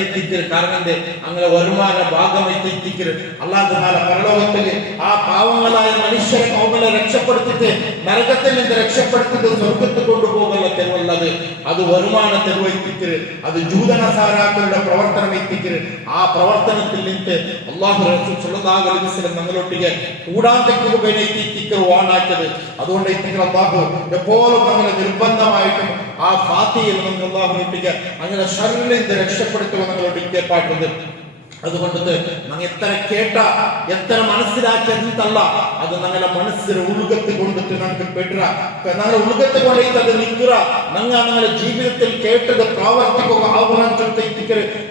കാരണം അങ്ങനെ വരുമാന ഭാഗമായി തെറ്റിക്കരുത്. അല്ലാതെ പരലോകത്തിൽ ആ പാവങ്ങളായ മനുഷ്യരെ കൗമലെ രക്ഷപ്പെടുത്തിട്ട് നരകത്തിൽ നിന്ന് രക്ഷപ്പെടുത്തിട്ട് സ്വർഗത്തിൽ കൊണ്ടുപോകുന്ന തെരുവുള്ളത് അത് വരുമാന തെരുവെത്തിക്കരുത്. അത് ജൂതനസാറാക്കളുടെ പ്രവർത്തനം എത്തിക്കരുത്. ആ പ്രവർത്തനത്തിൽ നിന്ന് അല്ലാഹു റസൂൽ സ്വല്ലല്ലാഹു അലൈഹി വസല്ലം ഞങ്ങളൊട്ടിಗೆ കൂടാതെക്ക് വാണാക്കിയത്. അതുകൊണ്ട് അല്ലാഹു എപ്പോഴും അങ്ങനെ നിർബന്ധമായിട്ടും ആ ഫാത്തിഹയിൽ നമുക്ക് അല്ലാഹുവിനെ അങ്ങനെ ശർറിൽ നിന്ന് രക്ഷപ്പെടുത്തുമെന്ന് ഞങ്ങളോട് പാട്ടുന്നത്. അതുകൊണ്ട് ഞങ്ങൾ എത്ര കേട്ട എത്ര മനസ്സിലാക്കിയതല്ല അത് ഞങ്ങളുടെ മനസ്സിൽ ഉൾഗത്ത് കൊണ്ടിട്ട് ഞങ്ങൾക്ക് പെടുക ഞങ്ങളുടെ ഉൾഗത്ത് കൊണ്ടിട്ട് അത് നിൽക്കുക. ഞങ്ങളുടെ ജീവിതത്തിൽ കേട്ടത് പ്രാവർത്തിക ആഹ്വാനം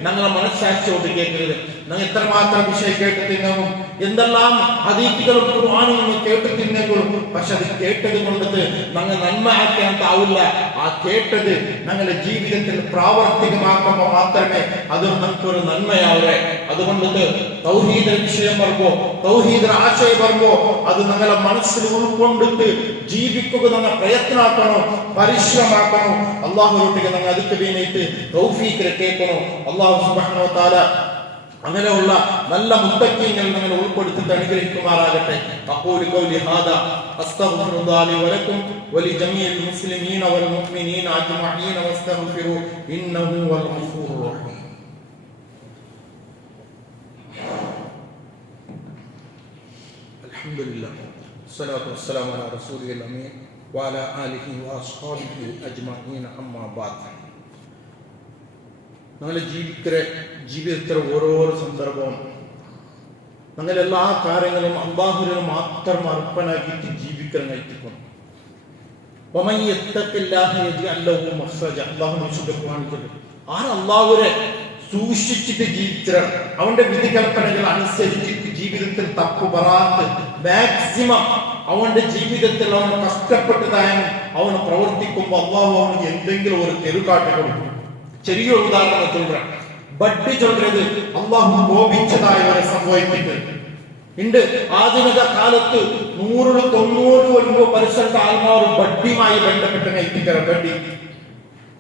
ഞങ്ങളെ മനസ്സാക്ഷിയോട് കേൾക്കരുത്. ഞങ്ങൾ എത്രമാത്രം വിഷയം കേട്ട് തിന്നും എന്തെല്ലാം ഹദീസുകളും ഖുർആനും കേട്ട് തിന്നെങ്കിലും പക്ഷെ അത് കേട്ടത് കൊണ്ടിട്ട് ഞങ്ങൾ നന്മ ആക്കാനാവില്ല. ആ കേട്ടത് ഞങ്ങളുടെ ജീവിതത്തിൽ പ്രാവർത്തികമാക്കുമ്പോൾ മാത്രമേ അത് നമുക്കൊരു നന്മയാവേ. അതുകൊണ്ട് തൗഹീദ് വിഷയം വരുമ്പോ തൗഹീദ് ആശയം വരുമ്പോ അത് ഞങ്ങളെ മനസ്സിൽ ഉൾക്കൊണ്ടിട്ട് ജീവിക്കുക ഞങ്ങൾ പ്രയത്നമാക്കണം, പരിശ്രമാക്കണം. അല്ലാഹുവിനോട് ഞങ്ങൾ അതിക്ക് വേണ്ടിയിട്ട് തൗഫീഖ് കേൾക്കണം. അല്ലാഹു സുബ്ഹാനഹു വ തആല അങ്ങനെയുള്ള നല്ല മുത്തഖീങ്ങൾ ഞങ്ങൾ ഉൾപ്പെടുത്തിട്ട് അനുഗ്രഹിക്കുമാറാകട്ടെ. അഖൂലു ഖൗലി ഹാദാ അസ്തഗ്ഫിറുല്ലാഹി ലി വലക്കും വലിജമീഇൽ മുസ്ലിമീന വൽ മുഅ്മിനീന അജ്മഈന വസ്തഗ്ഫിറു ഇന്നഹു വൽ ഗഫൂറുർ റഹീം. അൽഹംദുലില്ലാഹ് വസ്സലാത്തു വസ്സലാമു അലാ റസൂലിൽ അമീൻ വഅലാ ആലിഹി വഅസ്ഹാബിഹി അജ്മഈന അമ്മാ ബഅദ്. ഞങ്ങളെ ജീവിതത്തിലെ ഓരോരോ സന്ദർഭവും ഞങ്ങളെല്ലാ കാര്യങ്ങളും അല്ലാഹുവിന് മാത്രം അർപ്പണാക്കിയിട്ട് ജീവിക്കാൻ എത്തിക്കണം. ആര് അല്ലാഹുവിനെ സൂക്ഷിച്ചിട്ട് ജീവിച്ചാൽ അവന്റെ വിധികൽപ്പനകൾ അനുസരിച്ചിട്ട് ജീവിതത്തിൽ തപ്പ് പറയാത്ത മാക്സിമം അവന്റെ ജീവിതത്തിൽ അവൻ കഷ്ടപ്പെട്ടതായും അവന് പ്രവർത്തിക്കുമ്പോൾ അല്ലാഹു അവന് എന്തെങ്കിലും ഒരു തെരുക്കാട്ടി കൊടുക്കും. ചെറിയൊരു ഉദാഹരണം சொல்றேன். ബഡ്ഡി ചൊല്ലുന്നത് അല്ലാഹു കോപിച്ചതായ ഒരു സംഭവിക്കുന്നത് ഉണ്ട്. ആധുനിക കാലത്ത് 100-90% ആൾമാർ ബഡ്ഡിയുമായി ബന്ധപ്പെട്ട് എത്തിക്കറ ബഡ്ഡി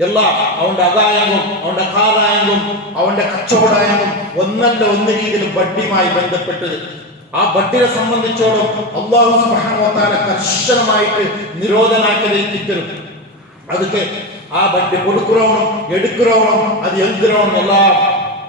എല്ലാ അവന്റെ അതായങ്ങും അവന്റെ കാറായങ്ങും അവന്റെ കച്ചവടമായങ്ങും ഒന്നല്ല ഒന്ന് രീതിയിൽ ബഡ്ഡിയുമായി ബന്ധപ്പെട്ടത്. ആ ബഡ്ഡിയെ സംബന്ധിച്ചോളം അല്ലാഹു സുബ്ഹാനഹു വ തആല കർശനമായിട്ട് നിരോധനാക്കി എത്തിക്കരും. അതൊക്കെ ആ ബഡ്ഡി കൊടുക്കുന്നവനും എടുക്കുന്നവനും അത് എഴുതുന്നവനും എല്ലാം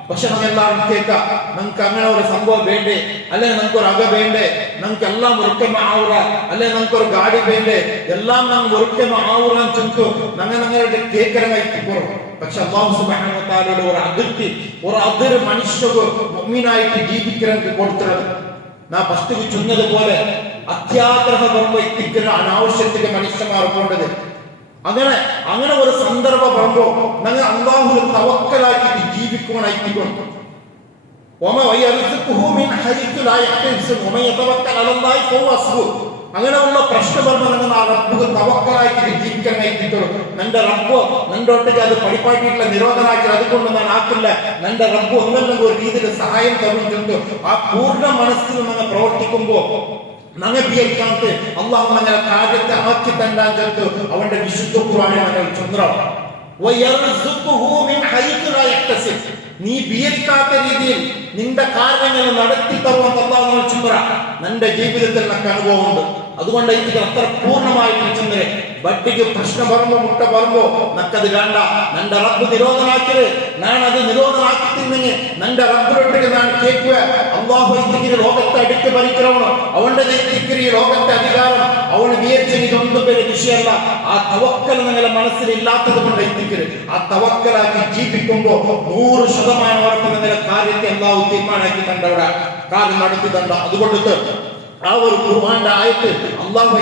പക്ഷെ നമ്മെല്ലാവരും കേൾക്കാം, നമുക്ക് അങ്ങനെ ഒരു സംഭവം വേണ്ടേ, അല്ലെ നമുക്കൊരു അക വേണ്ടേ, നമുക്ക് എല്ലാം ഒരുക്കമ ആവുക, അല്ലെ നമുക്കൊരു ഗാഡി വേണ്ടേ, എല്ലാം നമുക്ക് ഒരുക്കമ ആവുക ചെന്തു ഞങ്ങളുടെ കേക്കരങ്ങായിട്ട് കുറവ്. പക്ഷെ അല്ലാഹു സുബ്ഹാനഹു വ തആലയുടെ ഒരു അതിർത്തി, ഒരു അതിര് മനുഷ്യർക്ക് മുഅ്മിനായിട്ട് ജീവിക്കണമെങ്കിൽ കൊടുത്തിരുന്നത്. നാ ഫസ്റ്റ് ചൊന്നതുപോലെ അത്യാഗ്രഹ ബർമ്മ എത്തിക്കുന്ന അനാവശ്യത്തിന് മനുഷ്യന്മാർ പോണ്ടത്. അങ്ങനെ ഒരു സന്ദർഭം വരുമ്പോ ഞങ്ങൾ അല്ലാഹുവിൽ തവക്കലാക്കി ജീവിക്കുവാനായിക്കൊണ്ട് അങ്ങനെയുള്ള പ്രശ്നം വരുമ്പോൾ ആ റബ്ബ് തവക്കലാക്കി ജീവിക്കാനായിക്കോളൂ. നിന്റെ റബ്ബ് നിന്റെ ഒട്ടേക്ക് അത് പഠിപ്പാക്കിയിട്ടുള്ള നിരോധനാക്കി അതുകൊണ്ട് ഞാൻ ആക്കില്ല. നിന്റെ റബ്ബ് ഒന്നെല്ലാം ഒരു രീതിയിൽ സഹായം തരുന്നുണ്ട്. ആ പൂർണ്ണ മനസ്സിൽ നിങ്ങൾ പ്രവർത്തിക്കുമ്പോ ഞങ്ങൾ വിചാരിക്കാത്ത അള്ളാഹു ഞങ്ങളെ കാര്യത്തെ ആക്കി തണ്ടാൻ ചേർത്ത് അവന്റെ വിശുദ്ധ ഖുർആനിൽ ഞങ്ങൾ ചന്ദ്രമാണ്. നീ വിചാരിക്കാത്ത രീതിയിൽ നിന്റെ കാര്യങ്ങൾ നടത്തി തരുവാൻ അള്ളാഹു ചന്ദ്ര നിന്റെ ജീവിതത്തിൽ നമുക്ക് അനുഭവമുണ്ട്. അതുകൊണ്ട് എനിക്ക് അത്ര പൂർണ്ണമായിട്ട് ചന്ദ്രൻ ബട്ടിക്ക് പ്രശ്നം വരുമ്പോ മുട്ട വരുമ്പോ നക്കത് കണ്ട നിന്റെ റബ്ബ് നിരോധനാക്കിയത് ഞാൻ അത് നിരോധനാക്കി തിന്നെ നിന്റെ റബ്ബിലൊട്ടിക്ക് ഞാൻ കേൾക്കുക. അള്ളാഹു ഇത്തിരി ലോകത്തെ അടിക്ക് ഭരിക്കണോ അവന്റെ ഇത്തിരി ലോകത്തെ അധികാരം അവന് വിചാരിച്ച ഇതൊന്നും പേര് വിഷയമല്ല. ആ തവക്കൽ നിങ്ങളെ മനസ്സിലില്ലാത്തത് കൊണ്ട് എത്തിക്കരുത്. ആ തവക്കലാക്കി ജീവിക്കുമ്പോ 100% ഉറപ്പ് നിങ്ങളെ കാര്യത്തെ അള്ളാഹു തീരുമാനാക്കി കണ്ടവിടെ കാര്യം നടത്തി തണ്ട. അതുകൊണ്ട് ആ ഒരു ഖുർആന്റെ ആയത്ത് അള്ളാഹു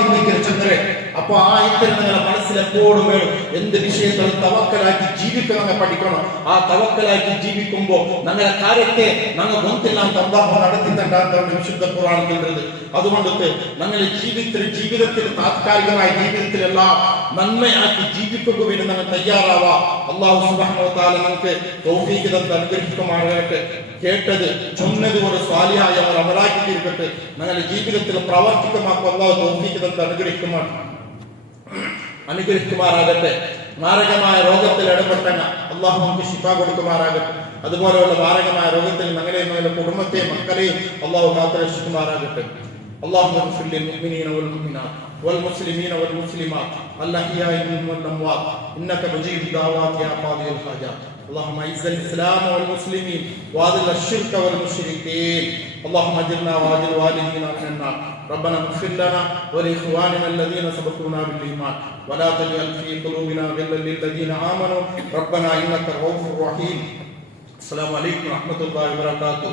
ചന്ദ്രൻ. അപ്പൊ ആ ആയത്തിൽ നിങ്ങളെ മനസ്സിലെപ്പോഴും വേണം എന്ത് വിഷയത്തിൽ തവക്കലാക്കി ജീവിക്കാൻ നമ്മൾ പഠിക്കണം. ആ തവക്കലാക്കി ജീവിക്കുമ്പോ ഞങ്ങളെ കാര്യത്തെ ഞങ്ങൾ ഗൊന്തെല്ലാം അള്ളാഹു നടത്തി തണ്ടാത്താണ് വിശുദ്ധ ഖുർആൻ കണ്ടത്. അതുകൊണ്ട് ഞങ്ങളുടെ ജീവിതത്തിൽ താത്കാലികമായ ജീവിതത്തിലെല്ലാം നന്മയാക്കി ജീവിക്കുക വേണ്ടി ഞങ്ങൾ തയ്യാറാവാ. അള്ളാഹു സുബ്ഹാനഹു വ തആല നമുക്ക് തൗഫീഖ് തന്ന് അനുഗ്രഹിക്കുമാറാകട്ടെ. കേട്ടത് ചൊന്നത് ഒരു സ്വാലിഹായ ഒരു അമലാക്കി തീർക്കട്ടെ. ഞങ്ങളുടെ ജീവിതത്തിൽ പ്രവർത്തിക്കുമാക്കും അള്ളാഹു തൗഫീഖ് തന്ന് അനുഗ്രഹിക്കുമാറാകട്ടെ. മാരകമായ രോഗത്തിൽ ഇടപെട്ട അള്ളാഹു നമുക്ക് ശിഫ കൊടുക്കുമാറാകട്ടെ. അതുപോലെയുള്ള മാരകമായ രോഗത്തിൽ ഞങ്ങളെയും കുടുംബത്തെയും മക്കളെയും അള്ളാഹു കാത്തുരക്ഷിക്കുമാറാകട്ടെ. اللهم اغفر للمؤمنين والمؤمنات والمسلمين والمسلمات الأحياء منهم والأموات إنك مجيب الدعوات يا قاضي الحاجات. اللهم اعز الإسلام والمسلمين وأذل الشرك والمشركين. اللهم اجرنا واجر والدينا من النار. ربنا اغفر لنا ولإخواننا الذين سبقونا بالإيمان ولا تجعل في قلوبنا غلا للذين آمنوا ربنا إنك رؤوف رحيم. السلام عليكم ورحمة الله وبركاته.